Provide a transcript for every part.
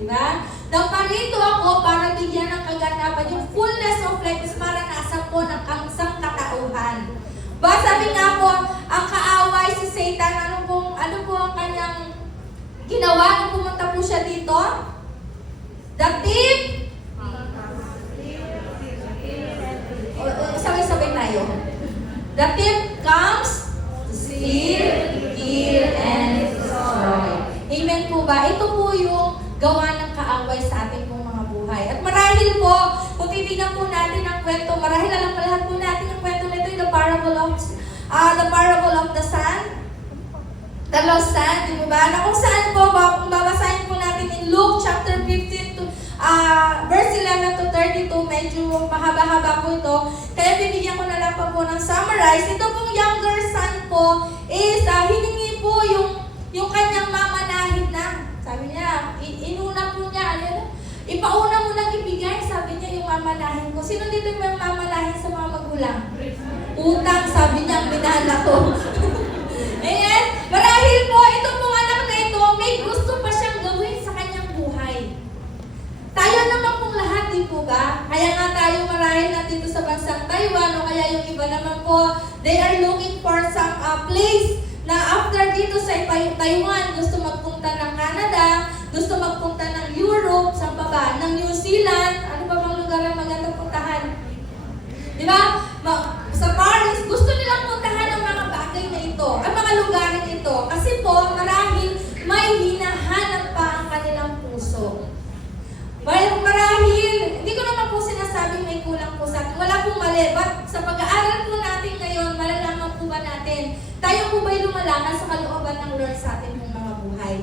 Di ba? Naparito ako para bigyan ng kaganapan yung fullness of life is maranasan ko ng kangsang katauhan. Ba, sabi nga po, ang kaaway si Satan, ano po ang kanyang ginawa nung pumunta po siya dito? The thief. Sabay-sabay tayo. The thief comes to steal, kill, and destroy. Amen po ba? Ito po yung gawa ng kaaway sa ating pong mga buhay. At marahil po, kung titignan po natin ang kwento, marahil alam pa lahat po natin ang kwento nito, yung the parable of the son, the lost son, di ba? Na kung saan po ba, kung babasahin po natin in Luke chapter 15 to verse 11 to 32, medyo mahaba-haba po ito. Kaya bibigyan ko na lang po ng summarize. Ito pong younger son po is hiningi po yung kanyang mamanahin na. Sabi niya, inuna po niya, ipauna mo nang ibigay, sabi niya, yung mamanahin ko. Sino dito yung mamanahin sa mga magulang? Utang, sabi niya, ang minana ko. Ayan, marahil po, ito pong anak na ito, may gusto pa siyang gawin sa kanyang buhay. Tayo naman pong lahat, di po ba? Kaya nga tayo marahil nandito sa bansang Taiwan, o kaya yung iba naman po, they are looking for some place na after dito sa Taiwan, gusto magpunta ng Canada, gusto magpunta ng Europe, sa baba, ng New Zealand, ano ba bang lugar ang magandang puntahan? Di ba? Sa Paris, gusto nilang puntahan ang mga bagay na ito, ang mga lugar na ito. Kasi po, marahil may hinahanap pa ang kanilang puso. Marahil, hindi ko naman po sinasabing may kulang po sa atin. Wala pong mali. But sa pag-aaral po natin ngayon, malalaman po ba natin, tayo po ba'y lumalakan sa kalooban ng Lord sa ating mga buhay?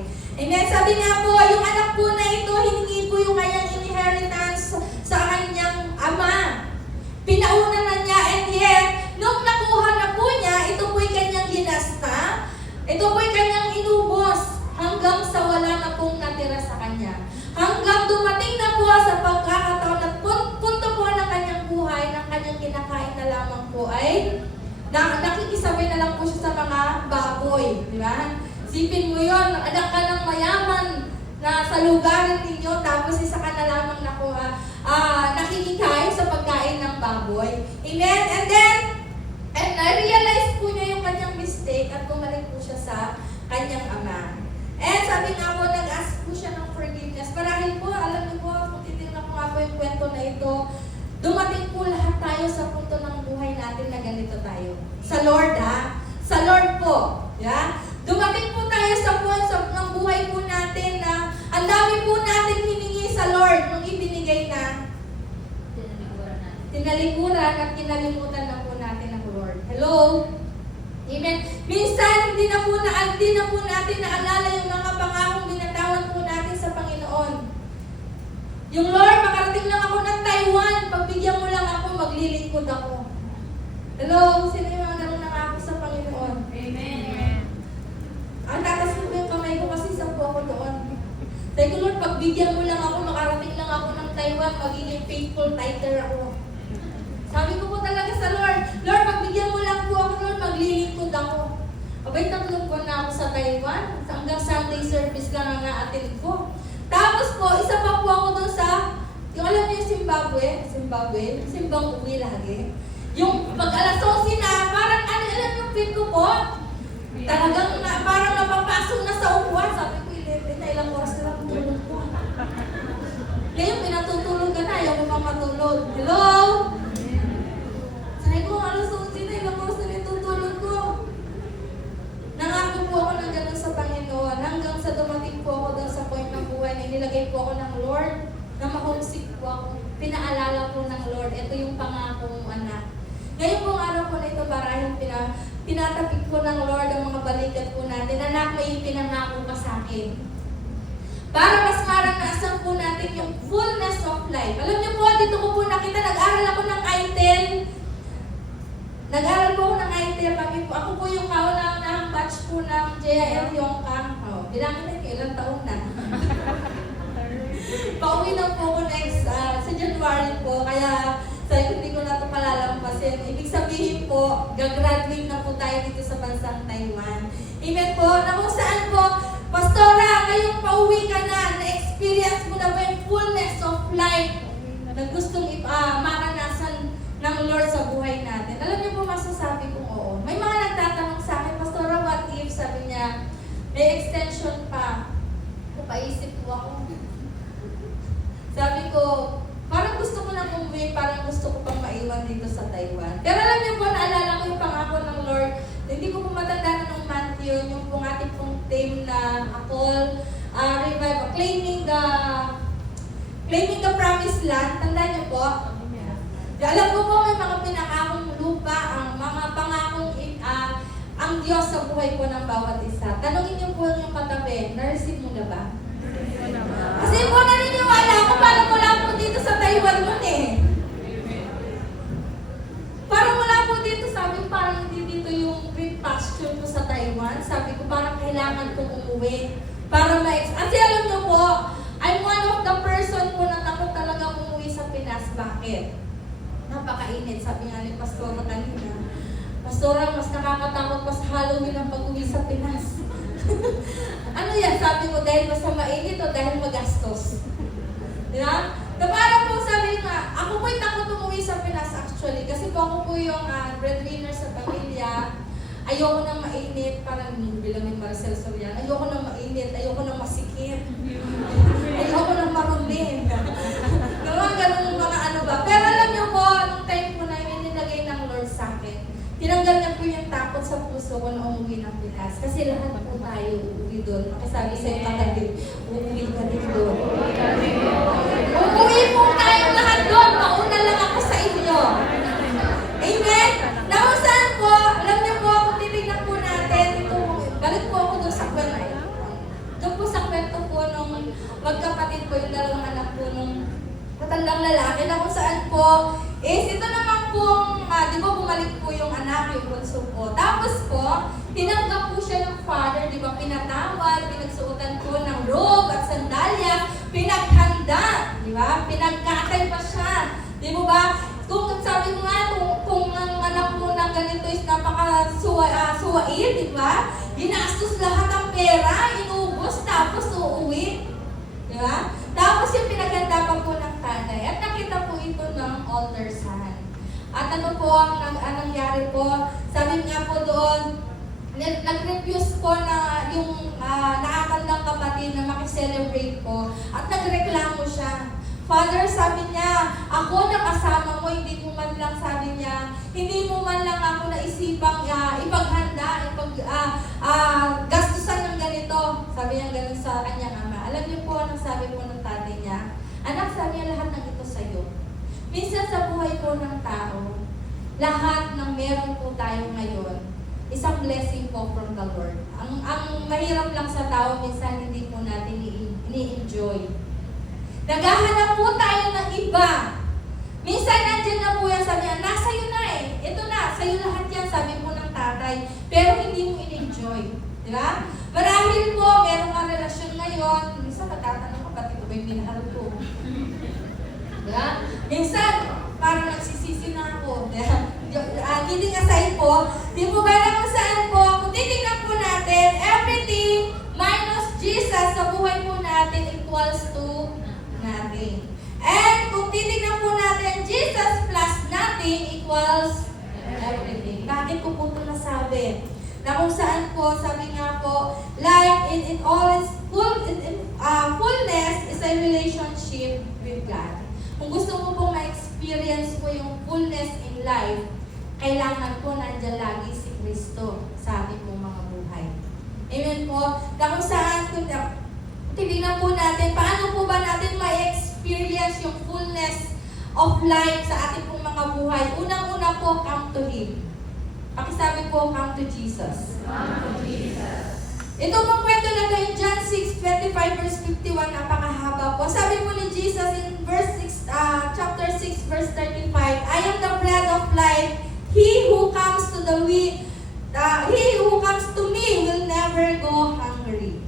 Amen. Sabi nga po, yung anak po na ito, hiningi po yung kanyang inheritance sa kanyang ama. Pinauna na niya, and yet, nung nakuha na po niya, ito po'y kanyang ginasta, ito po'y kanyang inubos, hanggang sa wala na pong natira sa kanya. Hanggang dumating na po sa pagkakataon at punto po ng kanyang buhay, ng kanyang kinakain na lamang po ay nakikisabay na lang po siya sa mga baboy. Di ba? Sipin mo yun, anak ka ng mayaman na sa lugar ninyo, tapos isa ka na lamang nakikikain sa pagkain ng baboy. Amen? And na-realize po niya yung kanyang mistake at bumalik po siya sa kanyang ama. And sabi nga po, nag-ask po siya ng forgiveness. Marahil po, alam niyo po, kung titignan ko nga po yung kwento na ito, dumating po lahat tayo sa punto ng buhay natin na ganito tayo. Sa Lord, ha? Sa Lord po. Yeah? Dumating po tayo sa point ng buhay po natin na ang dami po natin hiningi sa Lord nung ibinigay na tinalikuran at kinalimutan na po natin ang Lord. Hello? Amen. Minsan, hindi na po natin naalala yung mga pangakong binatawan po natin sa Panginoon. Yung Lord, makarating lang ako ng Taiwan, pagbigyan mo lang ako, maglilingkod ako. Hello? Sino yung mga ganun nangako sa Panginoon? Amen. Ang tatas mo yung kamay ko kasi isa po ako doon. Sabi ko, Lord, pagbigyan mo lang ako, makarating lang ako ng Taiwan, magiging faithful tither ako. Sabi ko po talaga sa Lord, Lord, pagbigyan mo lang po ako, Lord, maglilingkod ako. Abay, 3 buwan na ako sa Taiwan. Hanggang Sunday service lang ang na-attend ko. Tapos po, isa pa po ako doon sa, yung alam niyo yung Zimbabwe, simbang uwi lagi. Yung pag alas 11 na, parang alam yung feel ko po, talagang parang napapasok na sa upuan. Sabi ko, 11 na, ilang oras na lang tulog ko. Ngayon, pinatutulog ka na, ayaw mo pang matulog. Hello? Sabi ko, alas 11 na, ilang oras na rin tutulog ko. Nangako po ako ng ganun sa Panginoon hanggang sa dumating po ako doon sa point ng buhay na nilagay po ako ng Lord na ma-homesick po ako. Pinaalala po ng Lord, ito yung pangako mong anak. Ngayon pong araw po na ito, marahil pinatapik po ng Lord ang mga balikat po natin. Anak, may pinangako ka sa akin. Para mas maranasan po natin yung fullness of life. Alam niyo po, dito ko po nakita, nag-aral ako ng ITEL. Nag-aral po ako ng ITEL. Ako po yung kauna-unahang batch po ng JIL Yongkang. Bilangin na ilang taon na. Pauwi na po ako next sa January po. Kaya hindi ko na ito palalampasin. Ibig sabihin po, gagraduate na po tayo dito sa bansang Taiwan. Amen po. Na kung saan po, Pastora, ngayong pauwi ka na, na-experience mo na gustong maranasan ng Lord sa buhay natin? Alam niyo po, masasabi kong oo. May mga nagtatanong sa akin, Pastora, what if? Sabi niya, may extension pa. Napaisip po ako. Sabi ko, parang gusto ko na umuwi, parang gusto ko pang maiwan dito sa Taiwan. Pero alam niyo po, naalala ko yung pangako ng Lord. Hindi ko po matandaan ng month yun, yung pong ating pong theme na Akol, revival, claiming the promised land. Tandaan niyo po. Alam ko po, may mga pinangakong lupa, ang mga pangakong ang Diyos sa buhay po ng bawat isa. Tanungin niyo po yung katabi, na-receive mo na ba? Kasi po naniniwala ako, parang wala po dito sa Taiwan nun eh. Parang wala po dito, sabi ko, parang hindi dito yung green pasture ko sa Taiwan. Sabi ko, parang kailangan kong umuwi. Para kasi alam niyo po, I'm one of the person po na takot talaga umuwi sa Pinas. Bakit? Napakainit, sabi nga ni Pastora kanina. Pastora, mas nakakatakot pa sa Halloween ang pag-uwi sa Pinas. Ano yan? Sabi ko, dahil basta mainit o dahil magastos? Diba? Na parang po sabi nga, ako po'y takot umuwi sa Pinas actually. Kasi po ako po yung breadwinner sa pamilya. Ayoko nang mainit, parang bilang ni Marcel Soriano. Ayoko nang mainit, ayoko nang masikip. Ayoko nang marumi. Ganun mga ano ba. Pero alam niyo po, nung time po na yun, nilagay ng Lord sa akin. Tinanggal niya po yung takot sa puso ko na umuwi ng Pinas. Kasi lahat po tayo uuwi doon. Makisabi sa iyo katabi, uuwi ka din doon. Umuwi po tayong lahat doon. Mauna lang ako sa inyo. Amen? Nakusahan po, alam niyo po, kung titignan po natin, balik po ako doon sa kwento. Doon po sa kwento po nung magkapatid po, yung dalawang anak po nung matandang lalaki, na kung saan po, ito naman pong, di ba bumalik po yung anak, yung bunso po. Tapos po, tinanggap po siya ng father, di ba, pinatawad, pinagsuotan po ng robe at sandalya, pinaghanda, di ba, pinagkakay pa siya. Di mo ba, kung sabi ko nga, kung ang anak mo na ganito is napaka-suwain, di ba, ginastos lahat ang pera, inubos, tapos uuwi. Di ba? Tapos yung pinaghanda pa po ng tatay. At nakita po ito ng altar sign. At ano po ang nangyari po? Sabi nga po doon, nag-refuse po na yung nakakandang kapatid na makiselebrate po. At nagreklamo siya. Father, sabi niya, ako nakasama mo, hindi mo man lang, sabi niya, hindi mo man lang ako naisipang ipaghanda, gastusan ng ganito. Sabi niya ganun sa kanyang ama. Alam niyo po, anong sabi po ng tatay niya? Anak, sabi niya, lahat ng ito sa'yo. Minsan sa buhay po ng tao, lahat ng meron po tayo ngayon, isang blessing po from the Lord. Ang mahirap lang sa tao, minsan hindi po natin ni-enjoy. Naghahanap po tayo ng iba. Minsan nandyan na po yan, sabi niya, nasa iyo na eh. Ito na, sa'yo lahat yan, sabi po ng tatay. Pero hindi mo in-enjoy. Di ba? Marahil po, meron kang relasyon ngayon. Minsan matatanong ko, ba't ito ba yung minahal ko? Di ba? Minsan, parang nagsisisi na ako. Kidding aside po, di po ba na kung saan po, kung titignan po natin, everything minus Jesus sa buhay po natin equals to nothing. And kung titignan po natin, Jesus plus nothing equals everything. Bakit ko po ito nasabi? Na kung saan po, sabi nga po, life in all its fullness is a relationship with God. Kung gusto mo po ma-experience po yung fullness in life, kailangan po nandiyan lagi si Kristo sa ating po mga buhay. Amen po? Na kung saan, titignan po natin, paano po ba natin ma-experience yung fullness of life sa ating pong mga buhay? Unang-una po, come to Him. Pakisabi po, come to Jesus. Come to Jesus. Ito pong kwento na ito in John 6:25 verse 51, napakahaba po. Sabi po ni Jesus in chapter 6 verse 35, I am the bread of life. He who comes to me will never go hungry.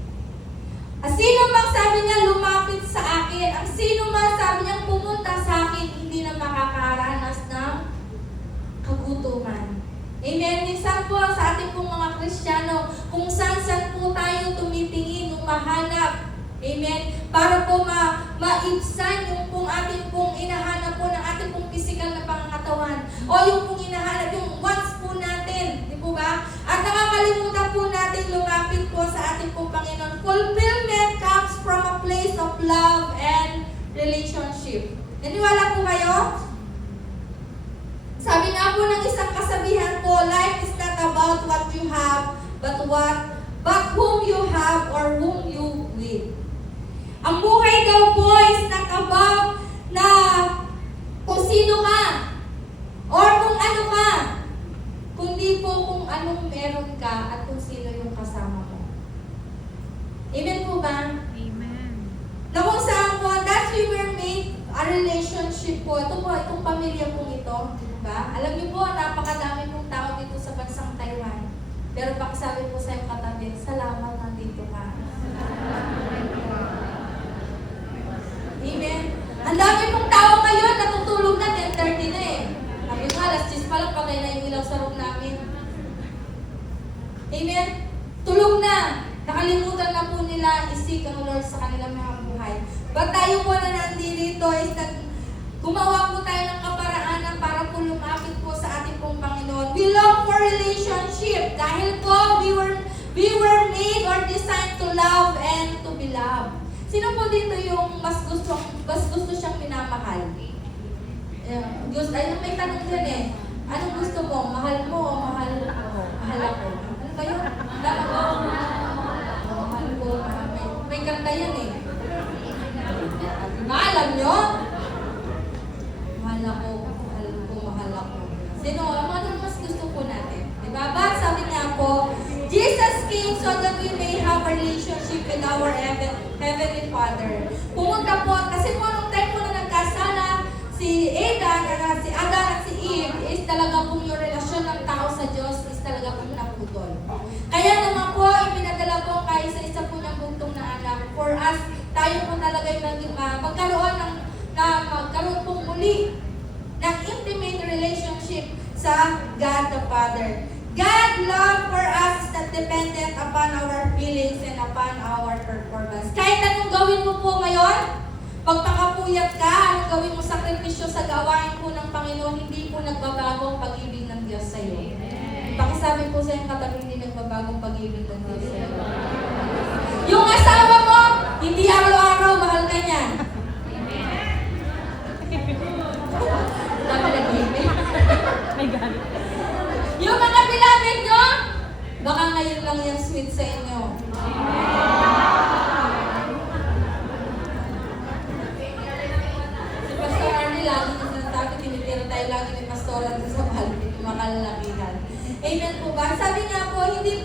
Ang sino mang sabi niya lumapit sa akin, ang sino mang sabi niya pumunta sa akin, hindi na makakaranas ng kagutuman. Amen. Minsan po sa ating pong mga Kristiyano, kung saan po tayo tumitingin, umahanap. Amen. Para po maibsan yung pong ating pong inahanap po ng ating pong physical na pangangatawan o yung pong inahanap, yung wants po natin, di po ba? At nakakalimutan po natin lumapit po sa ating pong Panginoon. Fulfillment comes from a place of love and relationship. Naniwala po kayo? Sabi nga po ng isang kasabihan po, life is not about what you have, but whom you have or whom you with. Ang buhay daw po is not about na kung sino ka or kung ano ka, kundi po kung anong meron ka at kung sino yung kasama mo. Amen po ba? Amen. Na kung saan po, that we were made a relationship po. Ito po, itong pamilya pong ito, di ba? Alam niyo po, napakadami pong tao dito sa bansang Taiwan. Pero pakisabi po sa iyong katabi, salamat nandito ka. Amen. Ang dami pong tao ngayon, natutulog na, 10:30 na eh. Sabi nga, alas 10 pa lang, patay na yung ilaw sa room namin. Amen. Tulog na. Nakalimutan na po nila isik ang Lord sa kanilang mga buhay. But tayo po na nandito is gumawa po tayo ng kaparaanan para po lumapit po sa ating pong Panginoon. We long for relationship dahil po we were made or designed to love and to be loved. Sino po dito yung mas gusto siyang minamahal? Gusto, ayun, may tanong dyan eh. Anong gusto mo? Mahal mo o mahal ako? Mahal ako. Ano ba yun? Mahal ko. May kanta yan eh. Alam nyo? Mahal ako. Mahal ako. Sino? Ano mas gusto po natin? Diba? But sabi nga po, Jesus came so that we may have a relationship with our Heavenly Father. Pumunta po, kasi po nung time po na nagkasala, si Adam at si Eve is talaga pong yung relasyon ng tao sa Diyos is talaga pong naputol. Kaya naman po, ipinadala po kayo sa isa po ng buntong na anak. For us, tayo po talaga yung magkaroon pong muli ng intimate relationship sa God the Father. God love for us is not dependent upon our feelings and upon our performance. Kahit anong gawin mo po ngayon, pagpakapuyat ka, anong gawin mo sakripisyo sa gawain po ng Panginoon, hindi po nagbabago ang pag-ibig ng Diyos sa iyo. Pakisabi po sa iyong katabi, hindi nagbabago ang pag-ibig ng Diyos sa iyo. Yung asawa mo, hindi araw-araw mahal ka niyan. Dami nag-ibig. May galit. Yung mga beloved nyo, baka ngayon lang yan sweet sa inyo. Si Pastor Arnie lagi na sinasabi, tinitira tayo lagi may pastoran sa balbit, makalalakihan. Amen po ba? Sabi nga po, hindi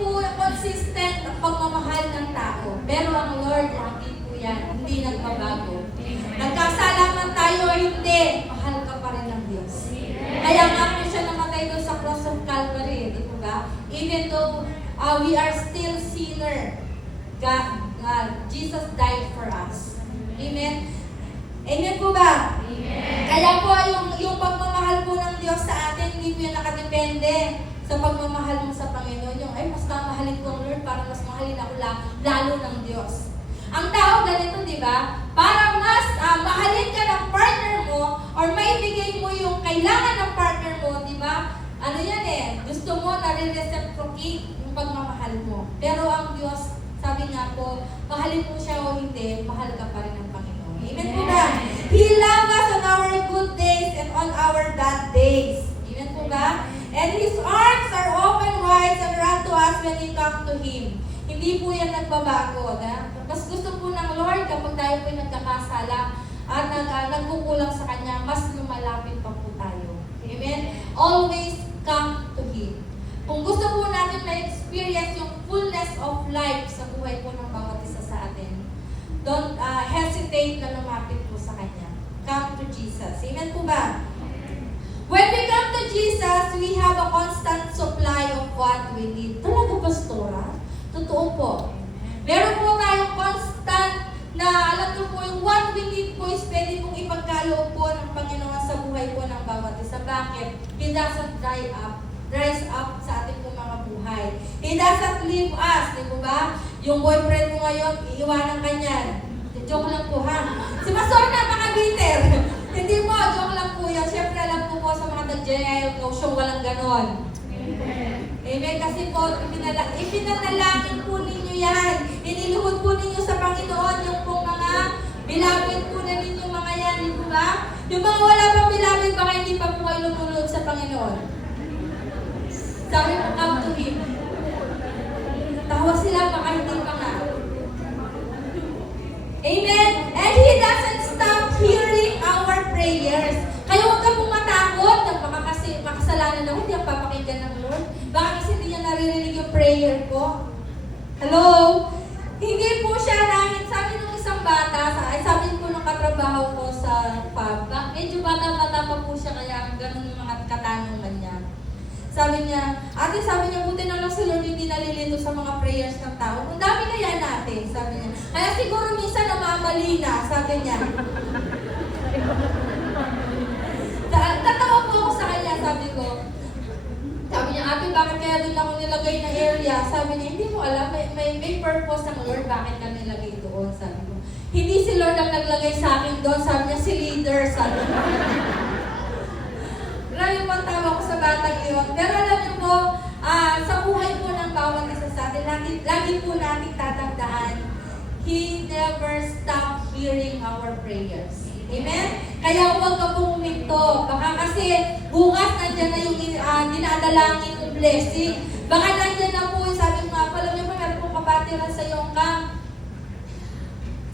po consistent ang pagmamahal ng tao. Pero ang Lord, lagi po yan, hindi nagbabago. Nagkasala man tayo o hindi, mahal ka pa rin ng Diyos. Kaya nga po siya namatay doon sa cross of Calvary, di po ba? Even though we are still sinner, Jesus died for us. Amen? Amen po ba? Amen. Kaya po yung pagmamahal po ng Diyos sa atin, hindi po yan nakadepende sa pagmamahal mo sa Panginoon. Yung, ay, mas mamahalin ko ang Lord para mas mahalin ako lalo ng Diyos. Ang tao ganito, di ba? Para mas mahalin ka ng partner mo or maibigay mo yung kailangan ng partner mo, di ba? Ano yan eh? Gusto mo na reciprocate yung pagmamahal mo. Pero ang Diyos, sabi nga po, mahalin mo siya o hindi, mahal ka pa rin ng Panginoon. Amen po ba? He loves us on our good days and on our bad days. Amen po ba? And His arms are open wide and run to us when we come to Him. Hindi po yan nagbabago. Mas gusto po ng Lord kapag tayo po nagkakasala at nagkukulang sa Kanya, mas lumalapit pa po tayo. Amen? Always come to Him. Kung gusto po natin ma-experience yung fullness of life sa buhay po ng bawat isa sa atin, don't hesitate na lumapit po sa Kanya. Come to Jesus. Amen po ba? When we come to Jesus, we have a constant supply of what we need. Talaga, Pastora? Totoo po. Meron po tayong constant na alam niyo po yung what we need po is pwede pong ipagkaloob po ng Panginoon sa buhay po ng bawat isa. Bakit? He doesn't rise up sa ating po mga buhay. He doesn't leave us, di ba? Yung boyfriend mo ngayon, iiwanan ka niyan. Di Joke lang po ha. Si Pastor napaka-bitter. Hindi po, joke lang po yan. Siyempre alam po sa mga nag-general notion, walang ganon. Amen. Kasi po, ipinanalangin po ninyo yan. Iniluhod po ninyo sa Panginoon yung pong mga bilabid po na ninyo mga yan, di po ba? Yung mga wala pang bilabid, baka hindi pa po kayo lumulod sa Panginoon. Sabi po, come to Him. Tawa sila, baka hindi pa nga. Amen? And He doesn't stop hearing our prayers. Kaya huwag ka pong matakot. Baka kasi makasalanan ako, hindi ang papakinggan ng Lord. Baka kasi hindi niya naririnig yung prayer ko. Hello? Hindi po siya nangit. Sabi ng isang bata, sabi po ng katrabaho ko sa pub, medyo bata-bata pa po siya, kaya ganun yung mga katanungan niya. Sabi niya, ate, sabi niya, buti na lang si Lord hindi nalilito sa mga prayers ng tao. Ang dami kaya natin, sabi niya. Kaya siguro minsan namamali na, sabi niya. Tatawa po ako sa kanya, sabi ko. Sabi niya, ate, bakit kaya doon ako nilagay na area? Sabi niya, hindi mo alam, may purpose ng Lord, bakit ka nilagay doon, sabi ko. Hindi si Lord ang naglagay sa akin doon, sabi niya, si leader, sabi niya. Grabe po tawa ko sa batang iyon. Pero alam niyo po, sa buhay po ng bawat isa sa atin, lagi po natin tatandaan, He never stopped hearing our prayers. Amen? Kaya huwag ka pong uminto. Baka kasi bukas nandyan na yung dinadalangin ng blessing. Baka nandyan na po, sabi ko nga, alam niyo ba, meron pong kapatiran sa iyong camp.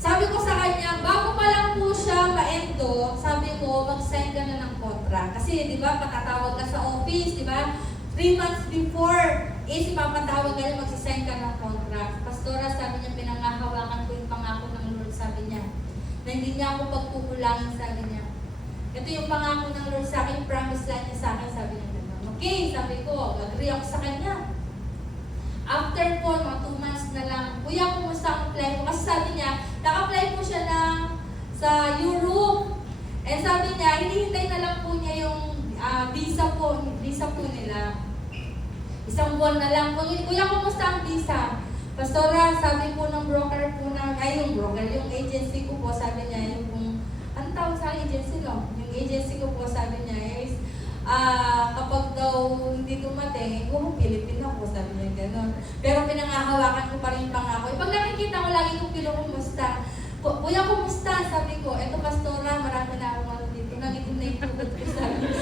Sabi ko sa kanya, bago pa lang po siya ma-endo, sabi ko, mag-sign ka na ng kontra. Kasi, di ba, patatawag ka sa office, di ba? 3 months before, ipapatawag ka na, mag-sign ka ng kontra. Pastora, sabi niya, pinangahawakan ko yung pangako ng Lord, sabi niya. Na hindi niya ako pagkukulangin, sabi niya. Ito yung pangako ng Lord sa akin, promise lang niya sa akin, sabi niya. Okay, sabi ko, agree ako sa kanya. After po, mga 2 months na lang, kuya, kumusta ang apply mo? Kasi sabi niya, naka-apply po siya sa Europe. And sabi niya, hinihintay na lang po niya yung visa po nila. 1 buwan na lang. Kuya, kumusta ang visa? Pastora, sabi po ng broker po yung agency ko po, sabi niya, anong tawag sa agency, no? Yung agency ko po, sabi niya is, kapag daw hindi dumating, Pilipino po, sabi niya gano'n. Pero pinangahawakan ko pa rin pangako. Pag nakikita ko lagi kong kumusta. Kuya, kumusta? Sabi ko, eto pastora, marami na akong ano dito. Nagitin na yung tugod ko, sabi niya.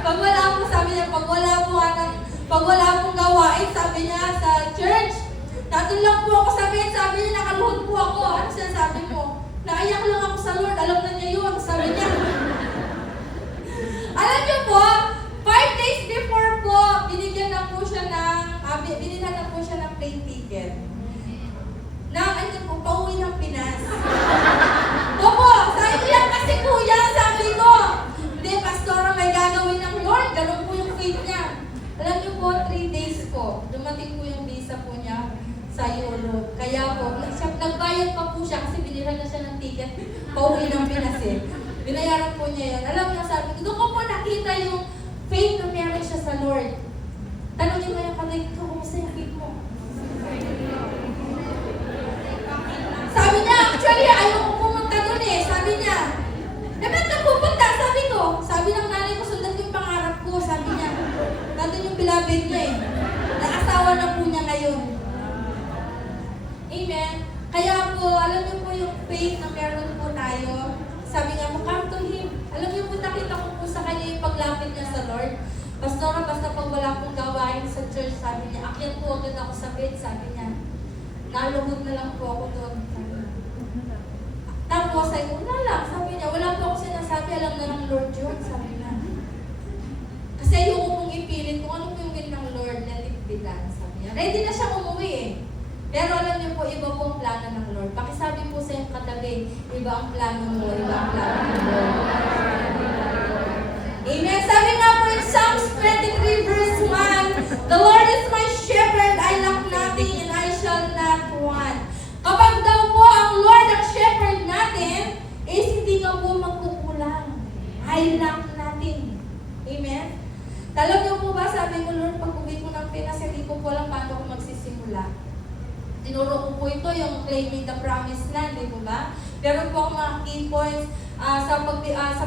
Pag wala po, sabi niya, pag wala pong gawain, sabi niya, sa church, natun lang po ako, sabi niya, nakaluhod po ako. Ano sinasabi mo? Naiyak lang ako sa Lord, alam na niya yun, sabi niya. Alam niyo po, 5 days before po, binigyan na po siya binilhan na po siya ng plane ticket. Pauwi ng Pinas. Opo, sabi ko yan kasi kuya, sabi ko. Hindi, pastora, may gagawin ng Lord. Ganun po yung faith niya. Alam niyo po, 3 days po, dumating po yung visa po niya sa Europe. Kaya po, nagbayad pa po siya kasi binilhan na siya ng ticket. Pauwi ng Pinas eh. Binayaran po niya yun. Alam niyo, sabi ko, doon ko po nakita yung faith na meron siya sa Lord. Tanongin mo yung katayin ko, kumusta yung faith mo? Sabi niya, actually, ayaw ko pumunta doon eh. Sabi niya, ba't ka pupunta? Sabi ko. Sabi ng nanay ko, sundan ko yung pangarap ko. Sabi niya, nandun yung bilabid niya eh. Nakasawa na po niya ngayon. Amen? Kaya po, alam niyo po yung faith na meron po tayo. Sabi nga po, come to Him. Alam niyo po, nakita ko po sa kanya yung paglapit niya sa Lord. Pastora, basta pag wala pong gawain sa church, sabi niya, akyat po agad ako sa bed, sabi niya. Naluhod na lang po ako doon. Tapos, ay wala lang. Sabi niya, wala po ako sinasabi, alam na ng Lord yun, sabi niya. Kasi ayoko pong ipilit kung ano po yung will ng Lord, let it be done, sabi niya. Ready na siya umuwi eh. Pero alam niyo po, iba po ang plano ng Lord. Pakisabi po sa iyong katabi, iba ang plano mo, iba ang plano ng Lord. Amen. Sabi nga po in Psalms 23 verse 1, the Lord is my shepherd, I lack nothing and I shall not want. Kapag daw po ang Lord ang shepherd natin, hindi nga po magkukulang. I lack nothing. Amen. Alam niyo po ba, sabi ko, Lord, pag uwi ko ng Pinas, hindi ko po alam paano ako magsisimula. Tinuro ko po ito, yung claiming the promised land, di ba? Meron po akong mga key points sa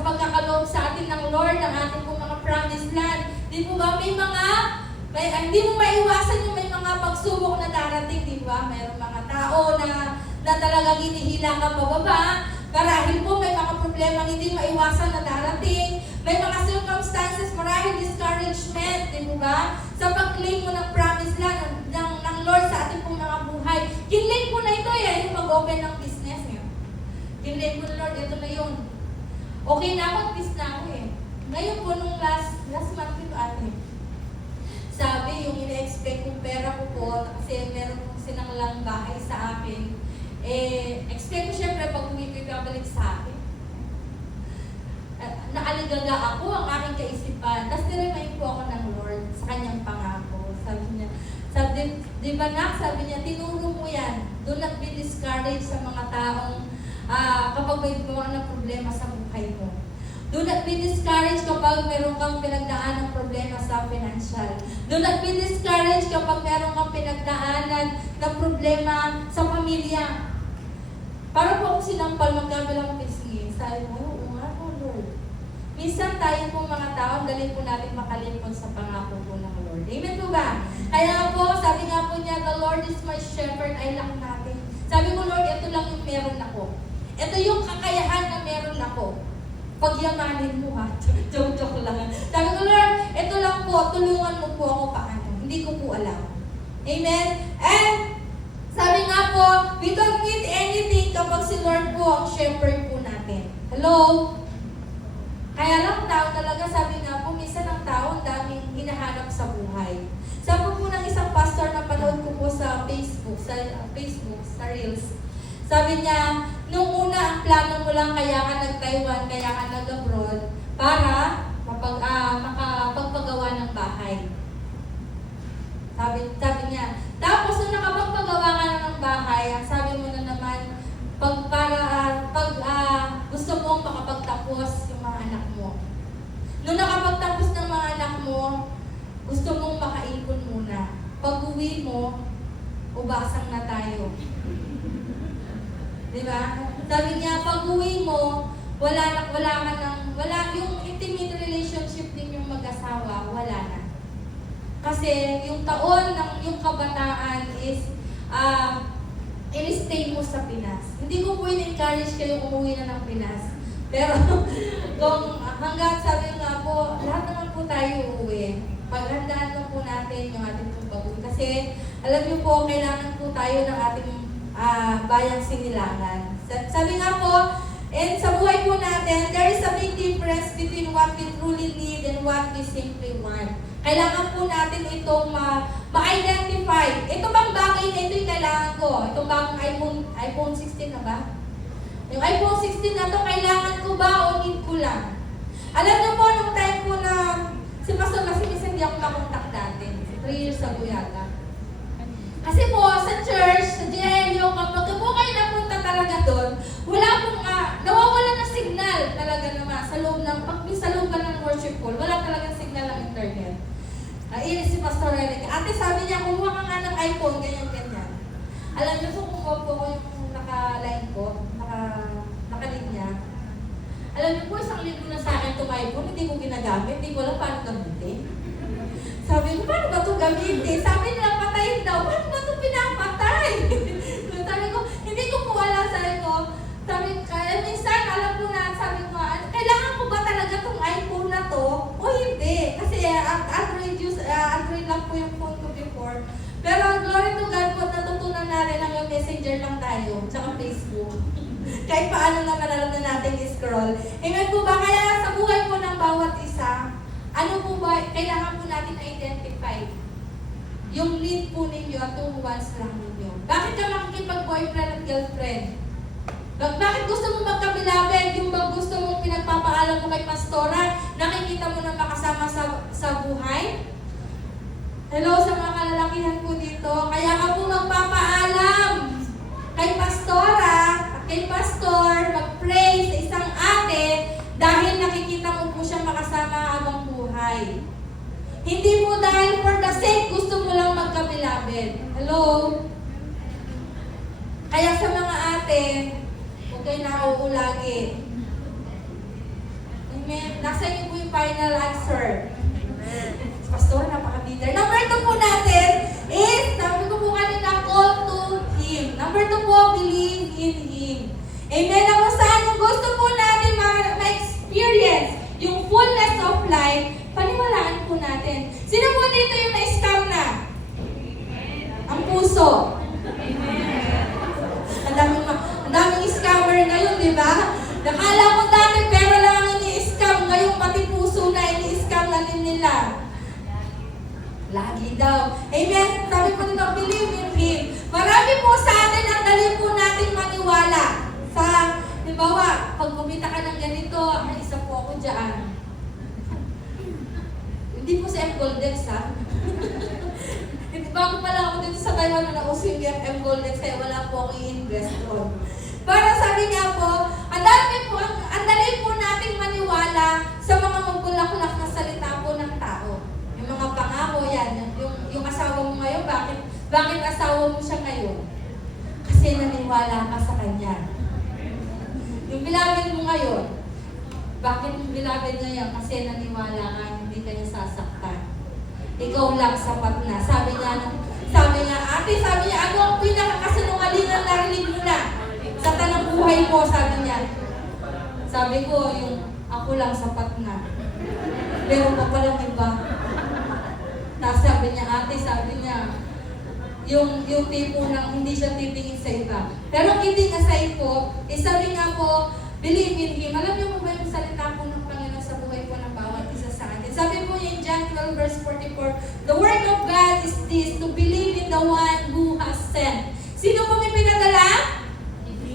pagkakaloob sa atin ng Lord, ng ating po mga promised land. Di po ba? Hindi mo maiwasan yung may mga pagsubok na darating, di ba? Mayroong mga tao na talagang hinihila ka pababa. Marahil po may mga problema hindi maiwasan na darating. May mga circumstances, marahil discouragement, di ba? Sa pag-claim mo ng promise land ng Lord sa ating pong mga buhay. Kinlaim ko na ito yung pag-open ng business. Kinlaim ko na, Lord, ito na yun. Okay na ako, peace na ako Ngayon po, nung last month ito sabi, yung ina-expect kong pera ko po, kasi meron kong sinanglang bahay sa akin, expect ko syempre pag uwi ko ibabalik sa akin. Naaligaga ako ang aking kaisipan. Tapos niremind po ako ng Lord sa kanyang pangako. Sabi niya, di ba nak, sabi niya, tinuro mo yan. Do not be discouraged sa mga taong kapag may gumawa ng problema sa buhay mo. Do not be discouraged kapag meron kang pinagdaan ng problema sa financial. Do not be discouraged kapag meron kang pinagdaanan ng problema sa pamilya. Para po ako sinampal magkabilang pisngi. Sabi mo, oo nga po, Lord. Minsan tayo po mga tao, dali po natin makalimot sa pangako po ng Lord. Amen po ba? Kaya po, sabi nga po niya, the Lord is my shepherd, ay lang natin. Sabi ko, Lord, ito lang yung meron ako. Ito yung kakayahan na meron ako. Pagyamanin mo Joke lang. Sabi ko, Lord, ito lang po, tulungan mo po ako paano. Hindi ko po alam. Amen? And, sabi nga po, we don't need anything kapag si Lord po ang shepherd po natin. Hello? Kaya lang tao talaga, sabi nga po, minsan ang tao ang daming hinahanap sa buhay. Sabi po ng isang pastor na panood ko po sa Facebook, sa Reels. Sabi niya, nung una ang plano mo lang kaya ka nag-Taiwan, kaya ka nag-abroad, para makapagpagawa ng bahay. Sabi niya, tapos nung nakapagpagawa ka na ng bahay, sabi mo na naman, gusto mong makapagtapos yung mga anak mo. Nung nakapagtapos ng mga anak mo, gusto mong makaipon muna. Pag-uwi mo, ubasang na tayo. Diba? Sabi niya, pag-uwi mo, wala yung intimate relationship din yung mag-asawa, wala na. Kasi yung taon ng yung kabataan is in-stay mo sa Pinas. Hindi ko po in-encourage kayo umuwi na ng Pinas. Pero kung hanggang sabi nga po, lahat naman po tayo uuwi. Paghandaan lang po natin yung ating pag-uwi. Kasi alam niyo po, kailangan po tayo ng ating bayang sinilangan. Sabi nga po, and sa buhay po natin, there is a big difference between what we truly need and what we simply want. Kailangan po natin itong ma-identify. Ito bang bagay na ito yung kailangan ko? Itong bagong iPhone 16 na ba? Yung iPhone 16 na ito, kailangan ko ba o need ko lang? Alam niyo po, nung time po na si Pastor kasi minsan hindi ako makontak dati. 3 years ago yata. Kasi po, sa church, sa GLO, kapag po kayo napunta talaga doon, wala pong, nawawala ng signal talaga naman sa loob ka ng worship hall, wala talagang signal ng internet. Inis si Pastor Eric. Ate, sabi niya, kumuha ka nga ng iPhone, ganyan-ganyan. Alam niyo po, kumuha po ko yung naka-line ko, naka-linya. Alam niyo po, 1 linggo na sa akin itong iPhone, hindi ko ginagamit, hindi ko alam paano gamitin. Sabi ko, paano ba ito gamitin? Sabi nila, patayin daw. Paano ba ito pinapatay? Sabi ko, hindi ko po alam. Sabi ko, minsan, alam ko na, sabi ko, kailangan ko ba talaga itong iPhone na to? O hindi? Kasi Android lang po yung phone ko before. Pero glory to God po, natutunan natin ang yung messenger lang tayo, tsaka Facebook. Kahit paano naman alam na natin i-scroll. Amen po ba? Kaya sa buhay po ng bawat isa, ano po ba, kailangan po natin identify yung need po ninyo at yung wants lang ninyo. Bakit ka makikipag-boyfriend at girlfriend? Bakit gusto mong magkabilabed? Yung ba gusto mong pinagpapaalam mo kay pastora, nakikita mo na makasama sa buhay? Hello sa mga kalalakihan po dito. Kaya ka po magpapaalam kay pastora, kay pastor, mag-pray sa isang ate dahil nakikita mo po siya makasama habang buhay. Hindi mo dahil for the sake gusto mo lang magkabilabed. Hello? Kaya sa mga ate, huwag kayo nauulagi. Amen. Nasa inyo po yung final answer. Pastor, napaka-leader. Number 2 po natin is, sabi ko po kanina, call to Him. Number 2 po, believe in Him. Amen. Na kung saan yung gusto po natin ma-experience yung fullness of life, paniwalaan po natin. Sino po dito yung na-scam na? Ang puso. Ang daming scammer ngayon, di ba? Nakala ko dati pera lang ang ini-scam, ngayon pati puso na ini-scam na din nila. Lagi daw. Amen? Sabi po nito, believe in Him. Marami po sa atin ang dali po natin maniwala. Sa, di ba, pag kumita ka ng ganito, ay isa po ako dyan. Hindi po si M. Goldex, ha? Bago pa lang ako dito sa Taiwan na nauso yung M. Goldex, kaya wala po akong i-invest doon. Para sabi nga po, ang dali po nating maniwala sa mga magbulaklak na salita po ng tao. Yung mga pangako yan, yung asawa mo ngayon, bakit asawa mo siya ngayon? Kasi naniwala ka sa kanya. Yung beloved mo ngayon, bakit yung beloved ngayon? Kasi naniwala ka, hindi ka niya sasaktan. Ikaw lang sapat na. Sabi niya, ate, ano ang pinakakasinungalingan narinig mo na? Sa tanang buhay mo, sabi niya. Sabi ko, yung ako lang sapat na. Pero pa palang iba. Tapos sabi niya, yung tipo ng hindi siya titingin sa iba. Pero ang kidding aside po, sabi nga po, believe in Him. Alam niyo po ba yung salita po ng Panginoon sa buhay po ng bawat isa sa atin? Sabi po in John 12 verse 44, the word of God is this, to believe in the one who has sent. Sino po may pinadala?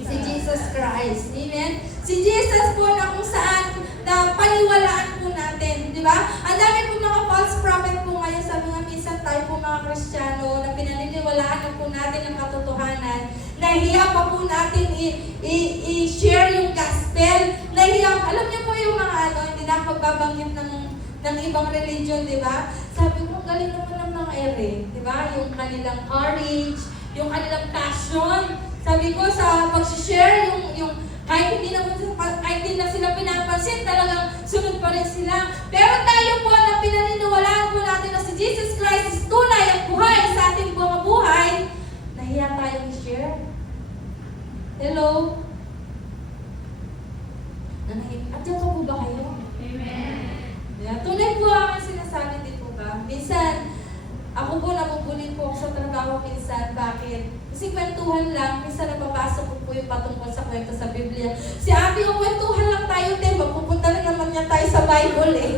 Si Jesus Christ. Amen? Si Jesus po na kung saan na paniwalaan po natin. Di ba? Ang dami po mga false prophet po ngayon sa mga minsan tayo po mga Kristiyano na pinaniniwalaan na po natin ang katotohanan. Nahiya pa po natin i-share yung gospel. Nahiya, alam niyo po yung mga hindi na pagbabanggit ng ibang religion, di ba? Sabi ko, galing naman ng mga ere. Di ba? Yung kanilang courage, yung kanilang passion. Sabi ko, sa pag-share, yung kahit hindi na sila pinapansin, talagang sunod pa rin sila. Pero tayo po na pinaniniwalaan po natin na si Jesus Christ is tunay at buhay sa ating mga buhay, nahiya tayong i-share. Hello? Andiyan pa po ba kayo? Amen. Yeah, tunay po ang sinasabi din po ba? Minsan, ako po nabubulin po ako sa trabaho minsan. Bakit? Kasi kwentuhan lang. Minsan napapasok ko po yung patungkol sa kwento sa Biblia. Si ate, yung kwentuhan lang tayo, te. Magpupunta na naman niya tayo sa Bible, eh.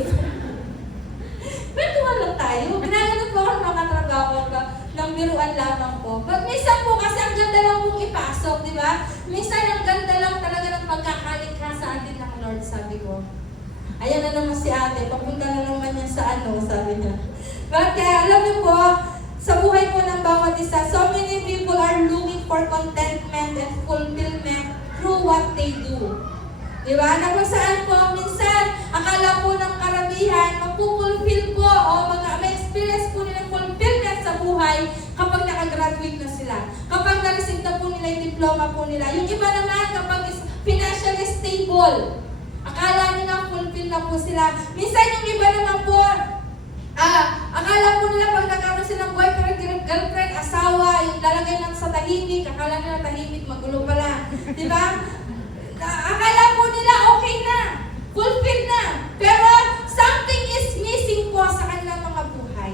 Kwentuhan lang tayo. Ginagalit po ako ng mga trabaho ng biruan lamang po. But minsan po kasi ang ganda lang pong ipasok, di ba? Minsan ang ganda lang talaga ng pagkakalikha sa atin ng Lord, sabi ko. Ayan na naman si ate. Papunta na naman niya sa sabi niya. But alam niyo po, sa buhay po ng bawat isa, so many people are looking for contentment and fulfillment through what they do. Diba? Na kung saan po, minsan, akala po ng karamihan, magpupulfill po o may experience po nilang fulfillment sa buhay kapag nakagraduate na sila. Kapag na-receive na po nila yung diploma po nila. Yung iba naman, kapag financially stable, akala nila fulfill na po sila. Minsan yung iba naman po, akala po nila pag nagkaroon silang boyfriend, girlfriend, asawa, yung lalagay lang sa tahimik, akala nila tahimik, magulo pala. Diba? Akala po nila okay na, fulfilled na. Pero something is missing po sa kanilang mga buhay.